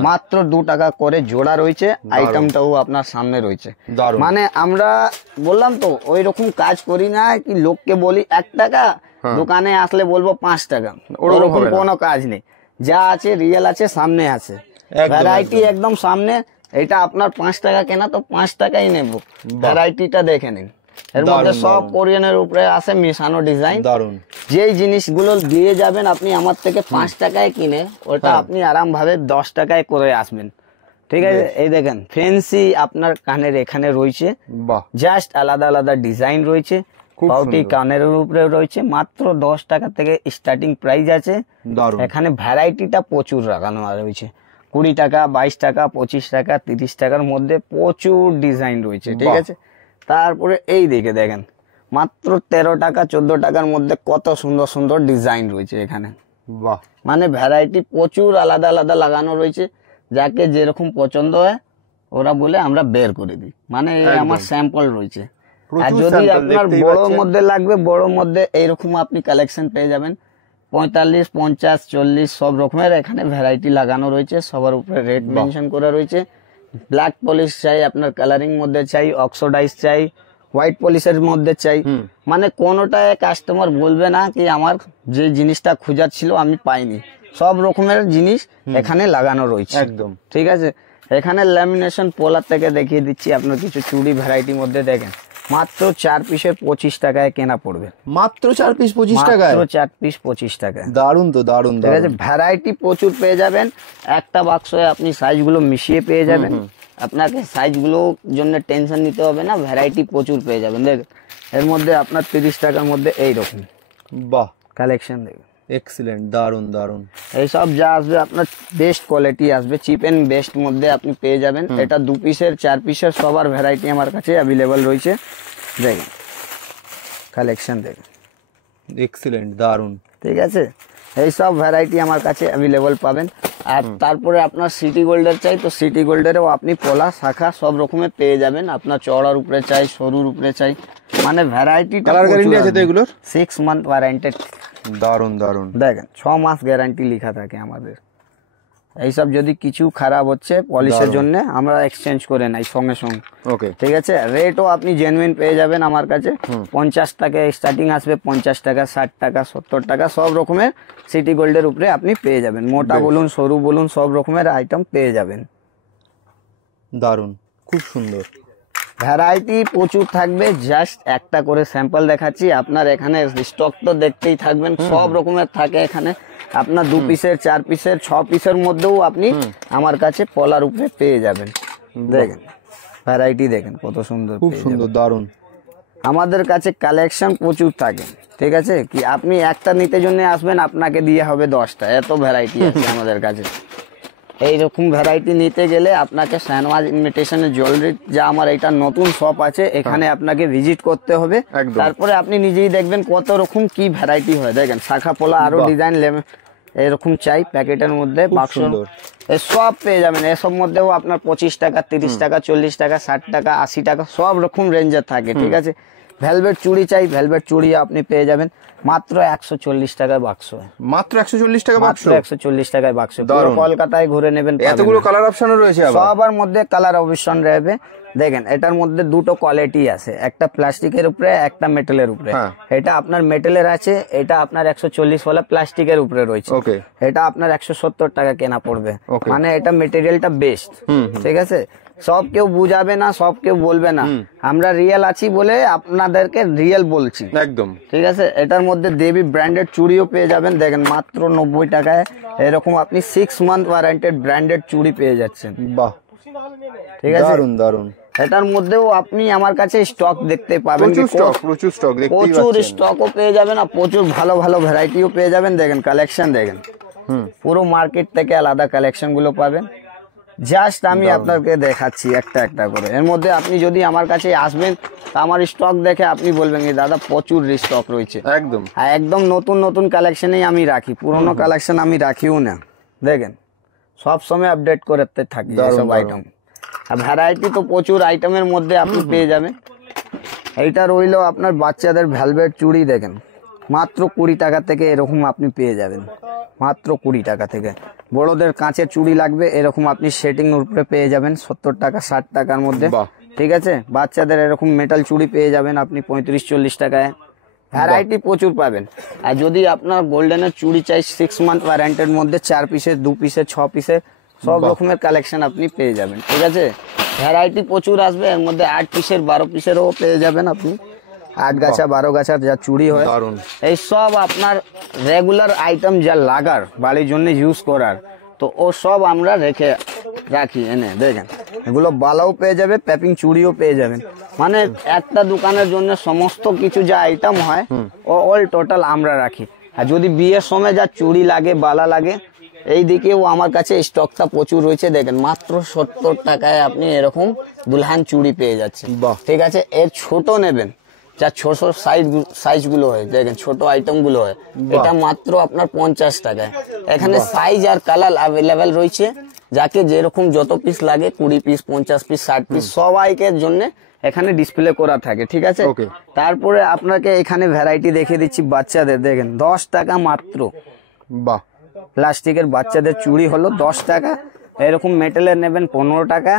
মাত্র 2 টাকা করে জোড়া রয়েছে। আইটেমটাও আপনার সামনে রয়েছে। মানে আমরা বললাম তো ওই রকম কাজ করি না কি লোককে বলি 1 টাকা, দোকানে আসলে বলবো 5 টাকা, ওরকম কোনো কাজ নেই। যা আছে রিয়েল আছে, সামনে আছে ভ্যারাইটি একদম সামনে। এটা আপনার 5 টাকা কেনা তো 5 টাকাই নেব, ভ্যারাইটিটা দেখে নিন। এর মধ্যে সব কোরিয়ানের উপরে আছে মিশানো ডিজাইন। যেই জিনিসগুলো দিয়ে যাবেন আপনি আমার থেকে 5 টাকায় কিনে, ওটা আপনি আরাম ভাবে 10 টাকায় করে আসবেন। ঠিক আছে, এই দেখেন ফ্যান্সি আপনার কানের এখানে রয়েছে, জাস্ট আলাদা আলাদা ডিজাইন রয়েছে। পাউটি কানের উপরে রয়েছে, মাত্র 10 টাকা থেকে স্টার্টিং প্রাইস আছে। এখানে ভ্যারাইটিটা প্রচুর লাগানো রয়েছে, 20 টাকা, 22 টাকা, 25 টাকা, 30 টাকার মধ্যে প্রচুর ডিজাইন রয়েছে। ঠিক আছে, তারপরে এই দিকে দেখেন মাত্র 13 টাকা, 14 টাকার মধ্যে কত সুন্দর সুন্দর ডিজাইন রয়েছে এখানে। মানে ভ্যারাইটি প্রচুর আলাদা আলাদা লাগানো রয়েছে, যাকে যেরকম পছন্দ হয় ওরা বলে আমরা বের করে দিই। মানে আমার স্যাম্পল রয়েছে। আর যদি আপনার বড় মধ্যে লাগবে, বড় মধ্যে এইরকম আপনি কালেকশন পেয়ে যাবেন। 45, 50, 40 সব রকমের এখানে ভ্যারাইটি লাগানো রয়েছে, সবার উপরে রেট মেনশন করা রয়েছে। ব্ল্যাক পলিশ চাই আপনার, কালারিং মধ্যে চাই, অক্সিডাইজ চাই, হোয়াইট পলিশের মধ্যে চাই। মানে কোনোটায় কাস্টমার বলবে না কি আমার যে জিনিসটা খোঁজার ছিল আমি পাইনি। সব রকমের জিনিস এখানে লাগানো রয়েছে একদম। ঠিক আছে, এখানে ল্যামিনেশন পোলার থেকে দেখিয়ে দিচ্ছি আপনার কিছু চুড়ি ভ্যারাইটির মধ্যে। দেখেন মাত্র 4 পিসের 25 টাকায় কেনা পড়বে, মাত্র 4 পিস 25 টাকায়, 4 পিস 25 টাকায়। দারুন তো, দারুন। ঠিক আছে, ভ্যারাইটি প্রচুর পেয়ে যাবেন। একটা বাক্সে আপনি সাইজগুলো মিশিয়ে পেয়ে যাবেন। আপনাকে সাইজগুলোর জন্য টেনশন নিতে হবে না, ভ্যারাইটি প্রচুর পেয়ে যাবেন। দেখেন এর মধ্যে আপনার 30 টাকার মধ্যে এইরকম বাহ কালেকশন দেখবেন, এক্সিলেন্ট, দারুন দারুন। এইসব যা আসবে আপনার বেস্ট কোয়ালিটি আসবে, চিপ এন্ড বেস্ট মধ্যে আপনি পেয়ে যাবেন। এটা 2 পিসের 4 পিসের সবার ভ্যারাইটি আমার কাছে অ্যাভেলেবল রয়েছে। দেখেন কালেকশন দেখেন, এক্সিলেন্ট, দারুন। ঠিক আছে, এইসব ভ্যারাইটি আমার কাছে অ্যাভেলেবল পাবেন। আর তারপরে আপনার সিটি গোল্ডের চাই তো সিটি গোল্ডেরও আপনি পলা শাখা সব রকমের পেয়ে যাবেন। আপনার চওড়ার উপরে চাই, সরুর উপরে চাই, মানে ভ্যারাইটি। কালার গ্যারান্টি আছে তো এগুলোর? 6 মান্থ ওয়ারেন্টেড। দারুন দারুন। দেখেন 6 মাস গ্যারান্টি লেখা থাকে আমাদের। এইসব যদি কিছু খারাপ হচ্ছে পলিশের জন্য আমরা এক্সচেঞ্জ করে নাই সঙ্গে সঙ্গে। ওকে, ঠিক আছে, রেটও আপনি জেনুইন পেয়ে যাবেন আমার কাছে। 50 টাকা স্টার্টিং আসবে, 50 টাকা, 60 টাকা, 70 টাকা, সব রকমের সিটি গোল্ডের উপরে আপনি পেয়ে যাবেন। মোটা বলুন, সরু বলুন, সব রকমের আইটেম পেয়ে যাবেন। দারুন, খুব সুন্দর। ভ্যারাইটি প্রচুর থাকবে, জাস্ট একটা করে স্যাম্পল দেখাচ্ছি। আপনার এখানে স্টক তো দেখতেই থাকবেন, সব রকমের থাকে এখানে। আপনার 2 পিসের, 4 পিসের, 6 পিসের মধ্যেও আপনি আমার কাছে পলার উপরে পেয়ে যাবেন। দেখেন ভ্যারাইটি দেখেন কত সুন্দর, খুব সুন্দর, দারুন। আমাদের কাছে কালেকশন প্রচুর থাকে। ঠিক আছে, কি আপনি একটা নিতে জন্য আসবেন, আপনাকে দিয়ে হবে 10টা, এত ভ্যারাইটি আছে আমাদের কাছে। এইরকম ভ্যারাইটি নিতে গেলে আপনাকে শাহনওয়াজ ইমিটেশনের জুয়েলারি, যা আমার এটা নতুন শপ আছে, এখানে আপনাকে ভিজিট করতে হবে। তারপরে আপনি নিজেই দেখবেন কত রকম কি ভ্যারাইটি হয়। দেখেন শাখা পোলা আরো ডিজাইন এরকম চাই প্যাকেটের মধ্যে, বাক্স সব পেয়ে যাবেন। এসব মধ্যেও আপনার 25 টাকা, 30 টাকা, 40 টাকা, 60 টাকা, 80 টাকা, সব রকম রেঞ্জের থাকে। ঠিক আছে, ভেলভেট চুড়ি চাই, ভেলভেট চুড়ি আপনি পেয়ে যাবেন মাত্র 140 টাকায় বাক্স। মাত্র 140 টাকা বাক্স? 140 টাকায় বাক্স। পুরো কলকাতায় ঘুরে নেবেন, এতগুলো কালার অপশনও রয়েছে, সবার মধ্যে কালার অপশন রয়েছে। দেখেন এটার মধ্যে দুটো কোয়ালিটি আছে, একটা প্লাস্টিকের উপরে, একটা মেটালের উপরে। এটা আপনার মেটালের আছে, এটা আপনার 140 ওয়ালা প্লাস্টিকের উপরে রয়েছে। এটা আপনার 170 টাকা কেনা পড়বে, মানে এটা মেটেরিয়ালটা বেস্ট। ঠিক আছে, সব কেউ বুঝাবে না, সব কেউ বলবে না, আমরা রিয়েল আছি বলে আপনাদেরকে রিয়েল বলছি একদম। ঠিক আছে, এটার মধ্যে দেবী ব্র্যান্ডেড চুড়িও পেয়ে যাবেন। দেখেন মাত্র 90 টাকায় এরকম আপনি 6 মান্থ ওয়ারেন্টেড ব্র্যান্ডেড চুড়ি পেয়ে যাচ্ছেন। বাহ, ঠিক আছে, দারুন দারুন। এটার মধ্যেও আপনি আমার কাছে স্টক দেখতে পাবেন, প্রচুর স্টকও পেয়ে যাবেন, আর প্রচুর ভালো ভালো ভ্যারাইটিও পেয়ে যাবেন। দেখেন কালেকশন দেখেন, পুরো মার্কেট থেকে আলাদা কালেকশন গুলো পাবেন। জাস্ট আমি আপনাকে দেখাচ্ছি একটা একটা করে। এর মধ্যে আপনি যদি আমার কাছে আসবেন, আমার স্টক দেখে আপনি বলবেন যে দাদা প্রচুর স্টক রয়েছে। একদম, একদম নতুন নতুন কালেকশনই আমি রাখি, পুরনো কালেকশন আমি রাখিও না। দেখেন সব সময় আপডেট করতে থাকি সব আইটেম। আর ভ্যারাইটি তো প্রচুর আইটেমের মধ্যে আপনি পেয়ে যাবেন। এইটা রইলো আপনার বাচ্চাদের ভেলভেট চুড়ি। দেখেন মাত্র 20 টাকা থেকে এরকম আপনি পেয়ে যাবেন, মাত্র 20 টাকা থেকে। বড়দের কাঁচের চুড়ি লাগবে এরকম আপনি সেটিং উপরে পেয়ে যাবেন 70 টাকা, 60 টাকার মধ্যে। ঠিক আছে, বাচ্চাদের এরকম মেটাল চুড়ি পেয়ে যাবেন আপনি 35-40 টাকায়। ভ্যারাইটি প্রচুর পাবেন। আর যদি আপনার গোল্ডেনের চুড়ি চাই 6 মান্থ ওয়ারেন্টের মধ্যে, 4 পিসের, 2 পিসের, 6 পিসের, সব রকমের কালেকশন আপনি পেয়ে যাবেন। ঠিক আছে, ভ্যারাইটি প্রচুর আসবে। এর মধ্যে 8 পিসের, 12 পিসেরও পেয়ে যাবেন আপনি। 8 গাছা, 12 গাছার যা চুড়ি হয়, এই সব আপনার রেগুলার আইটেম যা লাগার বাড়ির জন্য ইউজ করার, তো ও সব আমরা রাখি এনে। দেখেন এগুলো বালাও পেয়ে যাবে, প্যাপিং চুড়িও পেয়ে যাবেন। মানে একটা দোকানের জন্য সমস্ত কিছু যা আইটেম হয় ও অল টোটাল আমরা রাখি। আর যদি বিয়ের সময় যা চুড়ি লাগে, বালা লাগে, এই দিকেও আমার কাছে স্টকটা প্রচুর রয়েছে। দেখেন মাত্র 70 টাকায় আপনি এরকম দুলহান চুড়ি পেয়ে যাচ্ছেন। ঠিক আছে, এর ছোট নেবেন, যা ছোট সাইজ গুলো হয়, দেখেন ছোট আইটেম গুলো হয়, এটা মাত্র আপনার 50 টাকায়। এখানে সাইজ আর কালার অ্যাভেলেবেল রয়েছে, যাকে যেরকম যত পিস লাগে, 20 পিস, 50 পিস, 60 পিস, সবাইকের জন্য এখানে ডিসপ্লে করা থাকে। ঠিক আছে, তারপরে আপনাকে এখানে ভ্যারাইটি দেখিয়ে দিচ্ছি বাচ্চাদের। দেখেন 10 টাকা মাত্র। বাহ, প্লাস্টিকের বাচ্চাদের চুড়ি হলো 10 টাকা। এরকম মেটালের নেবেন 15 টাকা।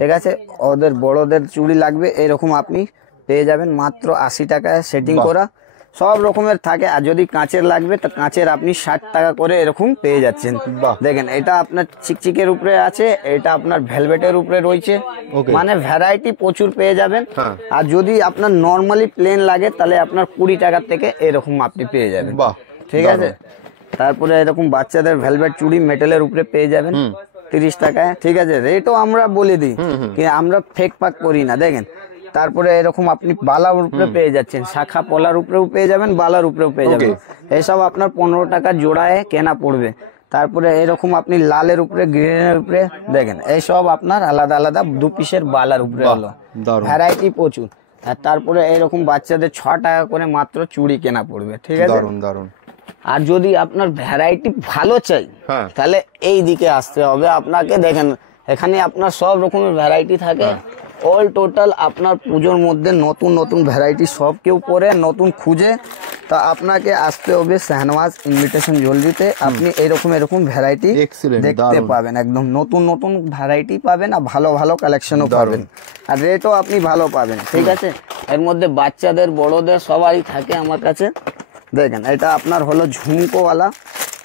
ঠিক আছে, ওদের বড়দের চুড়ি লাগবে এরকম আপনি পেয়ে যাবেন মাত্র 80 টাকায় সেটিং করা, সব রকমের থাকে। আর যদি কাঁচের লাগবে তো কাঁচের আপনি 60 টাকা করে এরকম পেয়ে যাচ্ছেন। দেখেন এটা আপনার চিকচিকের উপরে আছে, এটা আপনার ভেলভেটের উপরে রয়েছে, মানে ভ্যারাইটি প্রচুর পেয়ে যাবেন। আর যদি আপনার নর্মালি প্লেন লাগে তাহলে আপনার 20 টাকা থেকে এরকম আপনি পেয়ে যাবেন। ঠিক আছে, তারপরে এরকম বাচ্চাদের ভেলভেট চুড়ি মেটালের উপরে পেয়ে যাবেন 30 টাকায়, ঠিক আছে। রেটও আমরা বলে দিই, কি আমরা ফেক পাক করি না। দেখেন তারপরে এরকম আপনি বালার উপরে পেয়ে যাচ্ছেন, শাখা পলার উপরেও পেয়ে যাবেন, বালার উপরেও পেয়ে যাবেন। এইসব আপনার 15 টাকা জোড়ায় কেনা পড়বে। তারপরে এরকম আপনি লালের উপরে, গ্রিনের উপরে দেখেন, এইসব আপনার আলাদা আলাদা 2 পিসের বালার উপরে হলো, ভ্যারাইটি প্রচুর। আর তারপরে এরকম বাচ্চাদের 6 টাকা করে মাত্র চুড়ি কেনা পড়বে, ঠিক আছে। আর যদি আপনার ভ্যারাইটি ভালো চাই তাহলে এই দিকে আসতে হবে আপনাকে। দেখেন এখানে আপনার সব রকমের ভ্যারাইটি থাকে, অল টোটাল আপনার পুজোর মধ্যে নতুন নতুন ভ্যারাইটি সব কেউ পরে নতুন খুঁজে, তা আপনাকে আসতে হবে শাহনওয়াজ ইনভিটেশন জুয়েলারিতে। আপনি এরকম ভ্যারাইটি দেখতে পাবেন, একদম নতুন নতুন ভ্যারাইটি পাবেন, আর ভালো ভালো কালেকশনও পাবেন, আর রেটও আপনি ভালো পাবেন, ঠিক আছে। এর মধ্যে বাচ্চাদের বড়দের সবারই থাকে আমার কাছে। দেখেন এটা আপনার হলো ঝুমকোওয়ালা,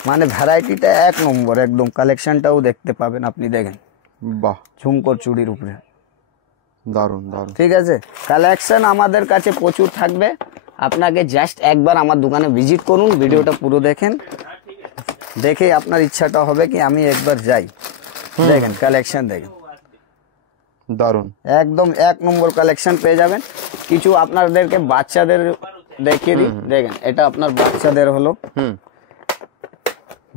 মানে ভ্যারাইটিটা 1 নম্বর একদম, কালেকশনটাও দেখতে পাবেন আপনি। দেখেন বাহ, ঝুমকোর চুড়ির উপরে দারুন দারুন, ঠিক আছে। কালেকশন আমাদের কাছে প্রচুর থাকবে। আপনাকে জাস্ট একবার আমার দোকানে ভিজিট করুন, ভিডিওটা পুরো দেখেন, দেখে আপনার ইচ্ছাটা হবে কি আমি একবার যাই। দেখেন কালেকশন দেখেন, দারুন, একদম 1 নম্বর কালেকশন পেয়ে যাবেন। কিছু আপনাদেরকে বাচ্চাদের দেখিয়ে দিই। দেখেন এটা আপনার বাচ্চাদের হলো,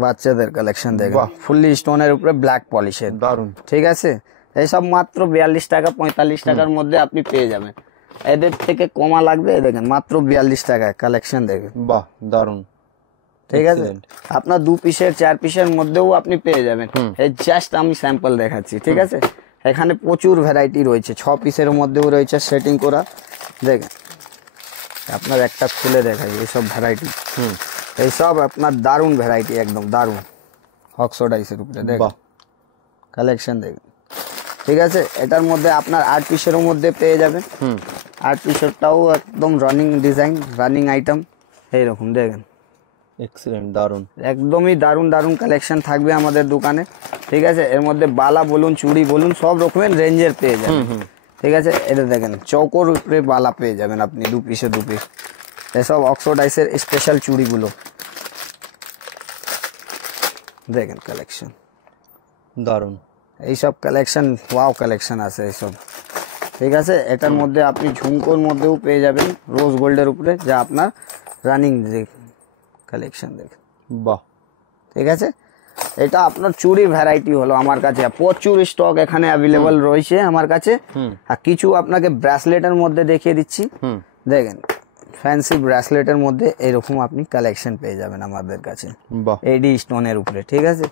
বাচ্চাদের কালেকশন দেখেন, ফুললি স্টোনের উপরে ব্ল্যাক পলিশের, দারুন, ঠিক আছে। এইসব মাত্র 42 টাকা 45 টাকার মধ্যে আপনি পেয়ে যাবেন। এদের থেকে কমা লাগবে, দেখেন মাত্র 42 টাকা কালেকশন দেখেন। বাহ, দারুন, ঠিক আছে। আপনার 2 পিসের 4 পিসের মধ্যেও আপনি পেয়ে যাবেন। এই জাস্ট আমি স্যাম্পল দেখাচ্ছি, ঠিক আছে। এখানে প্রচুর ভ্যারাইটি রয়েছে, 6 পিসের মধ্যেও রয়েছে সেটিং করা। দেখেন আপনার একটা খুলে দেখাই এইসব ভ্যারাইটি, এইসব আপনার দারুন ভ্যারাইটি, একদম দারুন, অক্সোডাইসের উপরে দেখেন কালেকশন দেখেন, ঠিক আছে। এটার মধ্যে আপনার 8 পিসের মধ্যে পেয়ে যাবেন। 8 পিসেরটাও একদম রানিং ডিজাইন, রানিং আইটেম, এইরকম দেখেন, এক্সিলেন্ট, দারুন, একদমই দারুন দারুন কালেকশন থাকবে আমাদের দোকানে, ঠিক আছে। এর মধ্যে বালা বলুন, চুড়ি বলুন, সব রকমের রেঞ্জের পেয়ে যাবেন, ঠিক আছে। এটা দেখেন চৌকোর উপরে বালা পেয়ে যাবেন আপনি 2 পিসে 2 পিস। এসব অক্সোডাইসের স্পেশাল চুড়িগুলো দেখেন কালেকশন, দারুন, এইসব কালেকশন ওয়াও কালেকশন আছে এইসব, ঠিক আছে। এটার মধ্যে আপনি ঝুমকোর মধ্যেও পেয়ে যাবেন রোজ গোল্ডের উপরে, যা আপনার রানিং কালেকশন দেখেন, বাহ, ঠিক আছে। এটা আপনার চুড়ি ভ্যারাইটি হলো আমার কাছে প্রচুর স্টক এখানে অ্যাভেলেবল রয়েছে আমার কাছে। আর কিছু আপনাকে ব্রেসলেটের মধ্যে দেখিয়ে দিচ্ছি। দেখেন ফ্যান্সি ব্রেসলেটের মধ্যে এরকম আপনি কালেকশন পেয়ে যাবেন আমাদের কাছে, এডি স্টোনের উপরে, ঠিক আছে।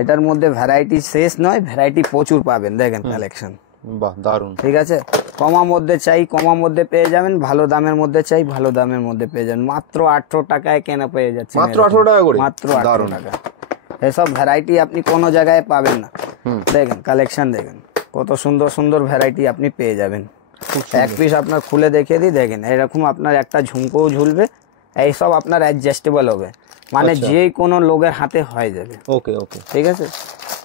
এটার মধ্যে ভ্যারাইটি শেষ নয়, ভ্যারাইটি প্রচুর পাবেন। দেখেন কালেকশন, বাহ, দারুন, ঠিক আছে। কমা মধ্যে চাই কমা মধ্যে পেয়ে যাবেন, ভালো দামের মধ্যে চাই ভালো দামের মধ্যে পেয়ে যাবেন। মাত্র 18 টাকায় কেনা পেয়ে যাচ্ছে, মাত্র 18 টাকা করে, মাত্র 18 টাকা। এসব ভ্যারাইটি আপনি কোনো জায়গায় পাবেন না। দেখেন কালেকশন দেখেন, কত সুন্দর সুন্দর ভ্যারাইটি আপনি পেয়ে যাবেন। 1 পিস আপনার খুলে দেখিয়ে দিই। দেখেন এরকম আপনার একটা ঝুমকোও ঝুলবে, এইসব আপনার অ্যাডজাস্টেবল হবে, মানে যে কোনো লোকের হাতে হয়ে যাবে। ওকে ওকে, ঠিক আছে।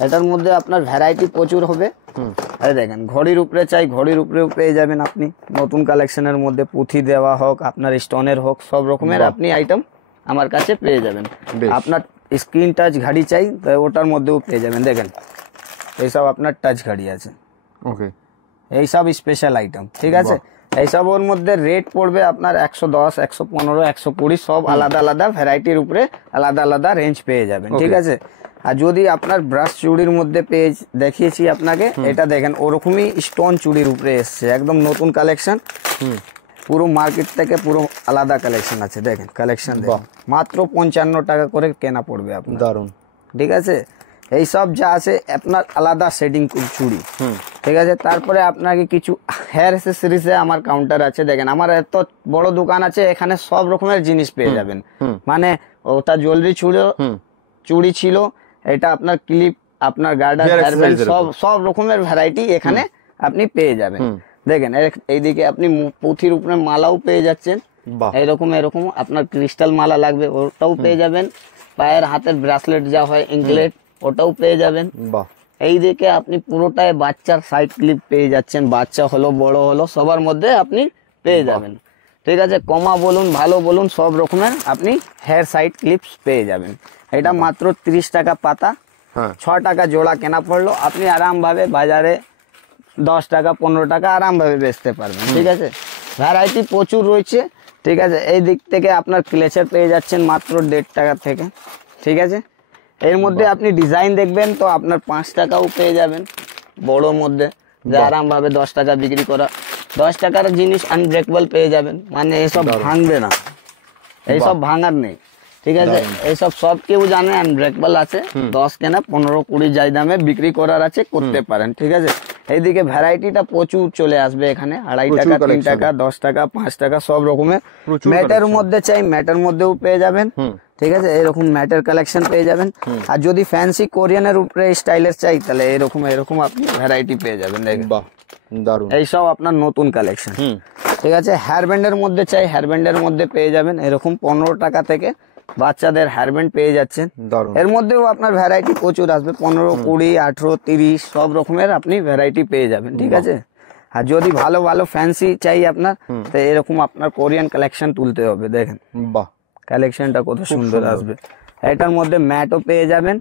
এটার মধ্যে আপনার ভ্যারাইটি প্রচুর হবে। এই দেখেন ঘড়ির উপরে চাই ঘড়ির উপরেও পেয়ে যাবেন আপনি, নতুন কালেকশনের মধ্যে পুঁথি দেওয়া হোক আপনার স্টোনের হোক, সব রকমের আপনি আইটেম আমার কাছে পেয়ে যাবেন। আপনার স্ক্রিন টাচ ঘড়ি চাই তো ওটার মধ্যেও পেয়ে যাবেন। দেখেন এইসব আপনার টাচ ঘড়ি আছে, ওকে, এইসব স্পেশাল আইটেম, ঠিক আছে। এইসব ওর মধ্যে রেট পড়বে আপনার 110, 115, 120, সব আলাদা আলাদা ভ্যারাইটির উপরে আলাদা আলাদা রেঞ্জ পেয়ে যাবেন, ঠিক আছে। আর যদি আপনার ব্রাশ চুড়ির মধ্যে পেয়ে দেখিয়েছি আপনাকে, এটা দেখেন ওরকমই স্টোন চুড়ির উপরে এসছে, একদম নতুন কালেকশন, পুরো মার্কেট থেকে পুরো আলাদা কালেকশন আছে। দেখেন কালেকশন মাত্র 55 টাকা করে কেনা পড়বে আপনার, দারুন, ঠিক আছে। এই সব যা আছে আপনার আলাদা সেটিং চুড়ি, ঠিক আছে। তারপরে আপনাকে কিছু হেয়ার অ্যাক্সেসরিজে আমার কাউন্টার আছে। দেখেন আমার এত বড় দোকান আছে, এখানে সব রকমের জিনিস পেয়ে যাবেন, মানে ওটা জুয়েলারি চুড়ি ছিল, এটা আপনার ক্লিপ, আপনার গার্ডার, সব রকমের ভ্যারাইটি এখানে আপনি পেয়ে যাবেন। দেখেন এইদিকে আপনি পুঁথির উপরে মালাও পেয়ে যাচ্ছেন, এরকম আপনার ক্রিস্টাল মালা লাগবে ওটাও পেয়ে যাবেন, পায়ের হাতের ব্রেসলেট যা হয় এঙ্কলেট ওটাও পেয়ে যাবেন। এই দিকে আপনি পুরোটাই বাচ্চার সাইড ক্লিপ পেয়ে যাচ্ছেন, বাচ্চা হলো বড় হলো সবার মধ্যে আপনি পেয়ে যাবেন, ঠিক আছে। কমা বলুন ভালো বলুন সব রকমের আপনি হেয়ার সাইড ক্লিপস পেয়ে যাবেন। এটা মাত্র 30 টাকা পাতা, 6 টাকা জোড়া কেনা পড়লো, আপনি আরাম ভাবে বাজারে 10 টাকা 15 টাকা আরাম ভাবে বেচতে পারবেন। ঠিক আছে, ভ্যারাইটি প্রচুর রয়েছে। ঠিক আছে, এই দিক থেকে আপনার ক্লেচার পেয়ে যাচ্ছেন মাত্র 1.5 টাকা থেকে। ঠিক আছে, এর মধ্যে আপনি ডিজাইন দেখবেন তো আপনার 5 টাকাও পেয়ে যাবেন বড়োর মধ্যে, যে আরাম ভাবে 10 টাকা বিক্রি করা। 10 টাকার জিনিস আনব্রেকেবল পেয়ে যাবেন, মানে এসব ভাঙবে না, এইসব ভাঙার নেই। ঠিক আছে, এইসব সব কেউ জানে আনব্রেকেবল আছে, 10 কেনা 15-20 যাই দামে বিক্রি করার আছে, করতে পারেন। ঠিক আছে, এইদিকে ভ্যারাইটিটা প্রচুর চলে আসবে এখানে, 2.5 টাকা 3 টাকা 10 টাকা 5 টাকা সব রকমের। ম্যাটের মধ্যে চাই ম্যাটের মধ্যেও পেয়ে যাবেন। ঠিক আছে, এরকম ম্যাটের কালেকশন পেয়ে যাবেন। আর যদি ফ্যান্সি কোরিয়ানের উপরে স্টাইলের চাই তাহলে এরকম আপনি ভ্যারাইটি পেয়ে যাবেন। দেখেন দারুন, এইসব আপনার নতুন কালেকশন। ঠিক আছে, হেয়ার ব্যান্ডের মধ্যে চাই হেয়ার ব্যান্ডের মধ্যে পেয়ে যাবেন এরকম 15 টাকা থেকে বাচ্চাদের হেয়ার ব্যান্ড পেয়ে যাচ্ছেন। এর মধ্যেও আপনার ভ্যারাইটি প্রচুর আসবে, 15 20 18 30 সব রকমের আপনি ভ্যারাইটি পেয়ে যাবেন। ঠিক আছে, আর যদি ভালো ভালো ফ্যান্সি চাই আপনার, তো এরকম আপনার কোরিয়ান কালেকশন তুলতে হবে। দেখেন বাহ, কালেকশনটা কত সুন্দর আসবে। এটার মধ্যে ম্যাটও পেয়ে যাবেন,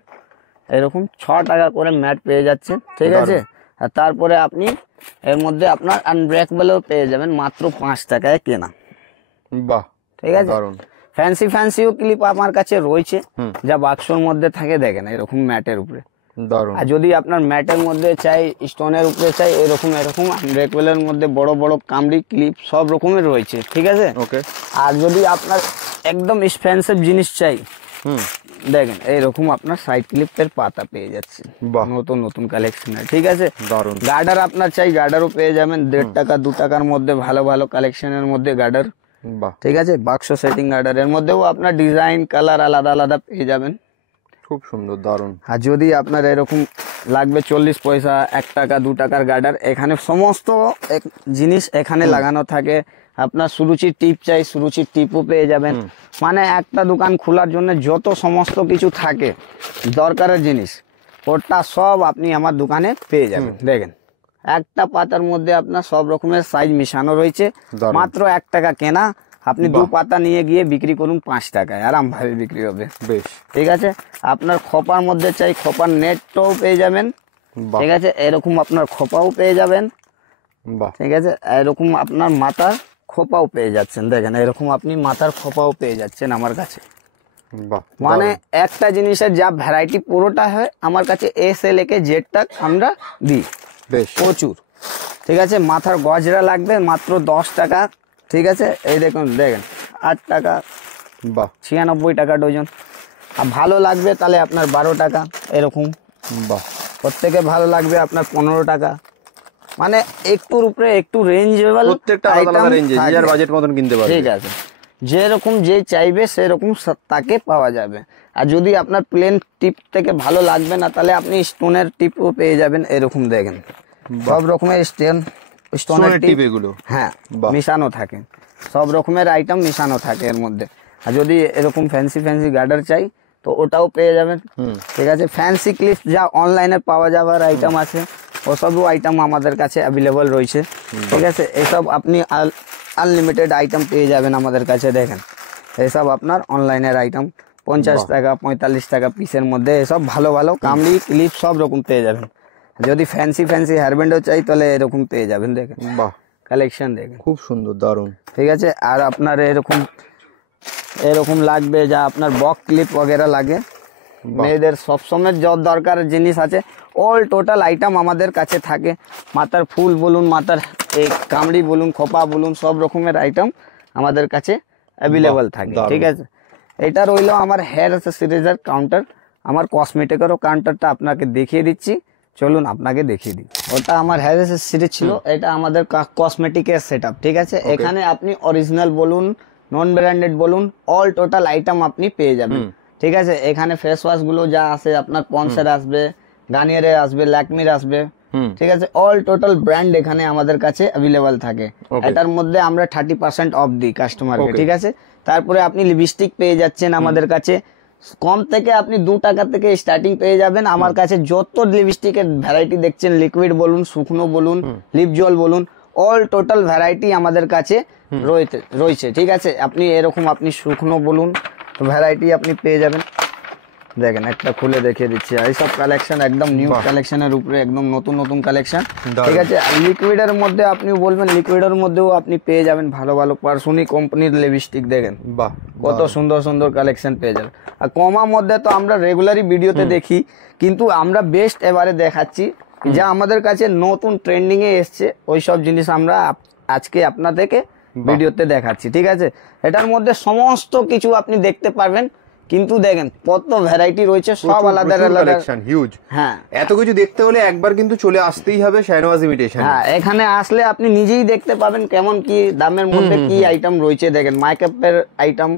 এরকম 6 টাকা করে ম্যাট পেয়ে যাচ্ছেন। ঠিক আছে, আর তারপরে আপনি এর মধ্যে আপনার আনব্রেকেবলও পেয়ে যাবেন মাত্র 5 টাকায় কেনা। বাহ, ঠিক আছে, ফ্যান্সিও ক্লিপ আমার কাছে রয়েছে, যা বাক্সর মধ্যে থাকে। দেখেন এরকম ম্যাটের উপরে দারুন। আর যদি আপনার ম্যাটের মধ্যে চাই স্টোনের উপরে চাই এরকম আনব্রেকেবলের মধ্যে বড় বড় কামড়ি ক্লিপ সব রকমের রয়েছে। ঠিক আছে, আর যদি আপনার একদম এক্সপেন্সিভ জিনিস চাই, দেখেন এইরকম আপনার সাইড ক্লিপের পাতা পেয়ে যাচ্ছে নতুন নতুন কালেকশনের। ঠিক আছে, দারুন। গার্ডার আপনার চাই গার্ডারও পেয়ে যাবেন 1.5 টাকা 2 টাকার মধ্যে, ভালো ভালো কালেকশনের মধ্যে গার্ডার। ঠিক আছে, বাক্স সেটিং গার্ডার, এর মধ্যেও আপনার ডিজাইন কালার আলাদা আলাদা পেয়ে যাবেন। খুব সুন্দর, দারুন। আর যদি আপনার এরকম লাগবে 40 পয়সা 1 টাকা 2 টাকার গার্ডার, এখানে সমস্ত জিনিস এখানে লাগানো থাকে। আপনার সুরুচির টিপ চাই সুরুচির টিপও পেয়ে যাবেন। মানে একটা দোকান খোলার জন্য যত সমস্ত কিছু থাকে দরকারের জিনিস, ওটা সব আপনি আমার দোকানে পেয়ে যাবেন। দেখেন একটা পাতার মধ্যে আপনার সব রকমের সাইজ মিশানো রয়েছে, মাত্র 1 টাকা কেনা। আপনি 2 পাতা নিয়ে গিয়ে বিক্রি করুন 5 টাকায়, আরাম ভাবে বিক্রি হবে। বেশ, ঠিক আছে। আপনার খোপার মধ্যে চাই খোপার নেটটাও পেয়ে যাবেন। ঠিক আছে, এরকম আপনার খোপাও পেয়ে যাবেন। ঠিক আছে, এরকম আপনার মাথার খোপাও পেয়ে যাচ্ছেন। দেখেন এরকম আপনি মাথার খোপাও পেয়ে যাচ্ছেন আমার কাছে। মানে একটা জিনিসের যা ভ্যারাইটি পুরোটা হয় আমার কাছে, এস এ লেকে জেড তক আমরা দিই প্রচুর। ঠিক আছে, মাথার গজরা লাগবে মাত্র 10 টাকা। ঠিক আছে, এই দেখুন, দেখেন 8 টাকা, 96 টাকা ডজন। আর ভালো লাগবে তাহলে আপনার 12 টাকা এরকম। প্রত্যেকে ভালো লাগবে আপনার 15 টাকা। মানে একটুর উপরে একটু রেঞ্জেবল, প্রত্যেকটা আলাদা রেঞ্জে যার বাজেট মতন কিনতে পারবে। ঠিক আছে, যেরকম যে চাইবে সেরকম তাকে পাওয়া যাবে। আর যদি আপনার প্লেন টিপ থেকে ভালো লাগবে না, তাহলে আপনি স্টোনের টিপও পেয়ে যাবেন। এরকম দেখেন সব রকমের স্টোনের টিপ এগুলো, হ্যাঁ, মিশানো থাকে, সব রকমের আইটেম মিশানো থাকে এর মধ্যে। আর যদি এরকম ফ্যান্সি গার্ডার চাই তো ওটাও পেয়ে যাবেন। ঠিক আছে, ফ্যান্সি ক্লিপ যা অনলাইনে পাওয়া যাওয়ার আইটেম আছে ওসবও আইটেম আমাদের কাছে অ্যাভেলেবল রয়েছে। ঠিক আছে, এইসব আপনি আনলিমিটেড আইটেম পেয়ে যাবেন আমাদের কাছে। দেখেন এইসব আপনার অনলাইনের আইটেম 50 টাকা 45 টাকা পিসের মধ্যে, এসব ভালো ভালো কামড়ি ক্লিপ সব রকম পেয়ে যাবেন। যদি ফ্যান্সি হেয়ারব্যান্ডও চাই তাহলে এরকম পেয়ে যাবেন। দেখেন বাহ, কালেকশন দেখেন খুব সুন্দর, দারুন। ঠিক আছে, আর আপনার এরকম লাগবে যা আপনার বক ক্লিপ বগেরা লাগে, মেয়েদের সবসময় যত দরকার জিনিস আছে অল টোটাল আইটেম আমাদের কাছে থাকে। মাথার ফুল বলুন, মাথার এই কামড়ি বলুন, খোপা বলুন, সব রকমের আইটেম আমাদের কাছে অ্যাভেলেবল থাকে। ঠিক আছে, এটা রইলো আমার হেয়ার অ্যাক্সেসরিজের কাউন্টার। আমার কসমেটিকেরও কাউন্টারটা আপনাকে দেখিয়ে দিচ্ছি, চলুন আপনাকে দেখিয়ে দিই। ওটা আমার হেয়ার অ্যাক্সেসরিজ ছিল, এটা আমাদের কসমেটিকের সেটআপ। ঠিক আছে, এখানে আপনি অরিজিনাল বলুন, নন ব্র্যান্ডেড বলুন, অল টোটাল আইটেম আপনি পেয়ে যাবেন। ঠিক আছে, এখানে ফেস ওয়াশ গুলো যা আছে আপনার পন্সের আসবে, গার্নিয়ারের আসবে, ল্যাকমির আসবে। ঠিক আছে, অল টোটাল ব্র্যান্ড এখানে আমাদের কাছে অ্যাভেলেবল থাকে। এটার মধ্যে আমরা 30% অফ দিই কাস্টমারকে। ঠিক আছে, তারপরে আপনি লিপস্টিক পেয়ে যাচ্ছেন আমাদের কাছে কম থেকে, আপনি 2 টাকা থেকে স্টার্টিং পেয়ে যাবেন। আমার কাছে যত লিপস্টিকের ভ্যারাইটি দেখছেন, লিকুইড বলুন, শুকনো বলুন, লিপ জল বলুন, অল টোটাল ভ্যারাইটি আমাদের কাছে রয়েছে। ঠিক আছে, আপনি এরকম আপনি শুকনো বলুন ভ্যারাইটি আপনি পেয়ে যাবেন। দেখেন একটা খুলে দেখিয়ে দিচ্ছি, এইসব কালেকশন একদম নিউ কালেকশনের উপরে একদম নতুন নতুন কালেকশন, ঠিক আছে। লিকুইডের মধ্যে আপনি বলবেন, লিকুইডের মধ্যেও আপনি পেয়ে যাবেন ভালো ভালো পারসোনি কোম্পানির লিপস্টিক, দেখেন বাহ কত সুন্দর সুন্দর কালেকশন পেয়ে যাবেন। আর কমার মধ্যে তো আমরা রেগুলারই ভিডিওতে দেখি, কিন্তু আমরা বেস্ট এবারে দেখাচ্ছি যা আমাদের কাছে নতুন ট্রেন্ডিং এ এসছে, ওইসব জিনিস আমরা আজকে আপনাদেরকে ভিডিওতে দেখাচ্ছি, ঠিক আছে। এটার মধ্যে সমস্ত কিছু আপনি দেখতে পারবেন, কিন্তু দেখেন কত ভ্যারাইটি রয়েছে, সব আলাদা আলাদা, হিউজ। হ্যাঁ, এত কিছু দেখতে হলে একবার কিন্তু চলে আসতেই হবে শাহনওয়াজ ইমিটেশন। হ্যাঁ, এখানে আসলে আপনি নিজেই দেখতে পাবেন কেমন কি দামের মধ্যে কি আইটেম রয়েছে। দেখেন মেকআপের আইটেম,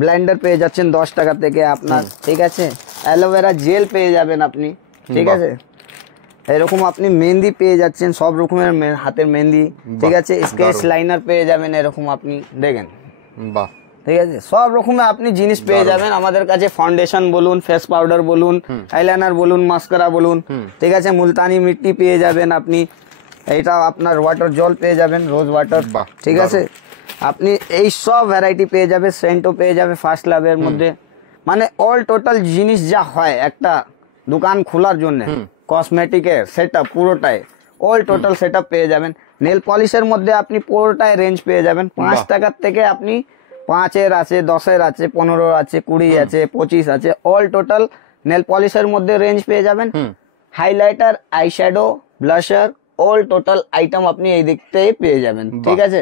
ব্লেন্ডার পেয়ে যাচ্ছেন 10 টাকা থেকে আপনার, ঠিক আছে। অ্যালোভেরা জেল পেয়ে যাবেন আপনি, ঠিক আছে। এরকম আপনি মেহেন্দি পেয়ে যাচ্ছেন, সব রকমের হাতের মেহেন্দি, ঠিক আছে। স্কেচ লাইনার পেয়ে যাবেন এরকম আপনি, দেখেন বাহ, ঠিক আছে। সব রকমের আপনি জিনিস পেয়ে যাবেন আমাদের কাছে। ফাউন্ডেশন বলুন, ফেস পাউডার বলুন, আইলাইনার বলুন, মাস্কারা বলুন, ঠিক আছে। মুলতানি মিট্টি পেয়ে যাবেন আপনি, এইটা আপনার ওয়াটার জল পেয়ে যাবেন, রোজ ওয়াটার, ঠিক আছে। আপনি এই সব ভ্যারাইটি পেয়ে যাবে, সেন্টও পেয়ে যাবে ফার্স্ট লাভের মধ্যে। মানে অল টোটাল জিনিস যা হয় একটা দোকান খোলার জন্য, কসমেটিকের সেটআপ পুরোটাই অল টোটাল সেটআপ পেয়ে যাবেন। নেল পলিশের মধ্যে আপনি পুরোটাই রেঞ্জ পেয়ে যাবেন। 5 টাকার থেকে আপনি 5-এর আছে, 10-এর আছে, 15 আছে, 20 আছে, 25 আছে, অল টোটাল নেল পলিশের মধ্যে রেঞ্জ পেয়ে যাবেন। Highlighter, eyeshadow, blusher, all total item আপনি এই দিক থেকে পেয়ে যাবেন, ঠিক আছে।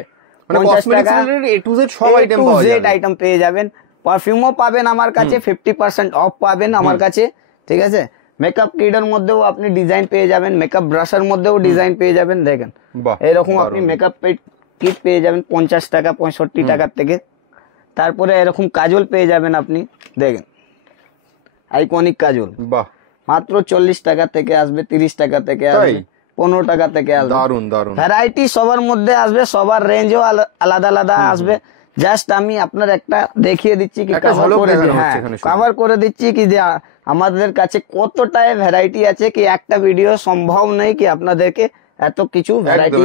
50 টাকা A to Z সব আইটেম পাওয়া যাবে, আইটেম পেয়ে যাবেন। পারফিউমও পাবেন আমার কাছে, 50% অফ পাবেন আমার কাছে, ঠিক আছে। মেকআপ কিটের মধ্যেও আপনি ডিজাইন পেয়ে যাবেন, মেকআপ ব্রাশের মধ্যেও ডিজাইন পেয়ে যাবেন, দেখেন এরকম আপনি মেকআপ কিট পেয়ে যাবেন 50 টাকা 65 টাকার থেকে। তারপরে এরকম কাজল পেয়ে যাবেন আপনি, দেখেন আইকনিক কাজল, বাহ, মাত্র 40 টাকা থেকে আসবে, 30 টাকা থেকে আসবে, 15 টাকা থেকে আসবে। দারুন দারুন ভ্যারাইটি সবার মধ্যে আসবে, সবার রেঞ্জও আলাদা আলাদা আসবে। জাস্ট আমি আপনার একটা দেখিয়ে দিচ্ছি কি কভার করে দিচ্ছি কি যে আমাদের কাছে কতটাই ভ্যারাইটি আছে, কি একটা ভিডিও সম্ভব নেই কি আপনাদেরকে এত কিছু ভ্যারাইটি।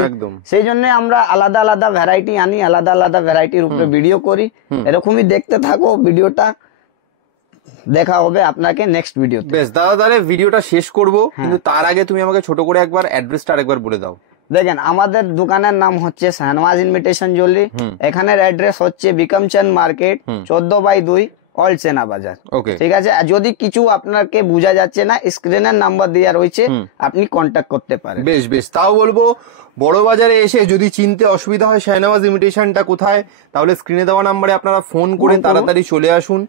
সেই জন্য আমরা আলাদা আলাদা ভ্যারাইটি আনি, আলাদা আলাদা ভ্যারাইটির উপরে ভিডিও করি। এরকমই দেখতে থাকো ভিডিওটা, দেখা হবে আপনাকে নেক্সট ভিডিও। বেশ দাদা, তাহলে ভিডিওটা শেষ করব, কিন্তু তার আগে তুমি আমাকে ছোট করে একবার অ্যাড্রেসটা আরেকবার বলে দাও। দেখেন আমাদের দোকানের নাম হচ্ছে শাহনওয়াজ ইমিটেশন জুয়েলারি। এখানের অ্যাড্রেস হচ্ছে বিকামচন্দ মার্কেট 14/2 অল্ড চেনা বাজার, ঠিক আছে। আর যদি কিছু আপনাকে বোঝা যাচ্ছে না, স্ক্রিনের নাম্বার দেওয়া রয়েছে, আপনি কন্ট্যাক্ট করতে পারেন। বেশ বেশ, তাও বলবো বড় বাজারে এসে যদি চিনতে অসুবিধা হয় শাহনওয়াজ ইমিটেশনটা কোথায়, তাহলে স্ক্রিনে দেওয়া নাম্বারে আপনারা ফোন করে তাড়াতাড়ি চলে আসুন,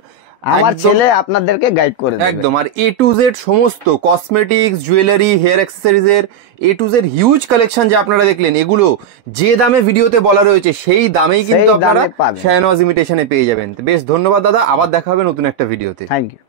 আমার ছেলে আপনাদেরকে গাইড করে দেবে একদম। আর A to Z সমস্ত কসমেটিক্স, জুয়েলারি, হেয়ার অ্যাক্সেসরিজ এর A to Z huge collection যে আপনারা দেখলেন, এগুলো যে দামে ভিডিওতে বলা রয়েছে সেই দামেই কিন্তু আপনারা শাহনওয়াজ ইমিটেশনে পেয়ে যাবেন। বেশ ধন্যবাদ দাদা, আবার দেখা হবে নতুন একটা ভিডিওতে। Thank you.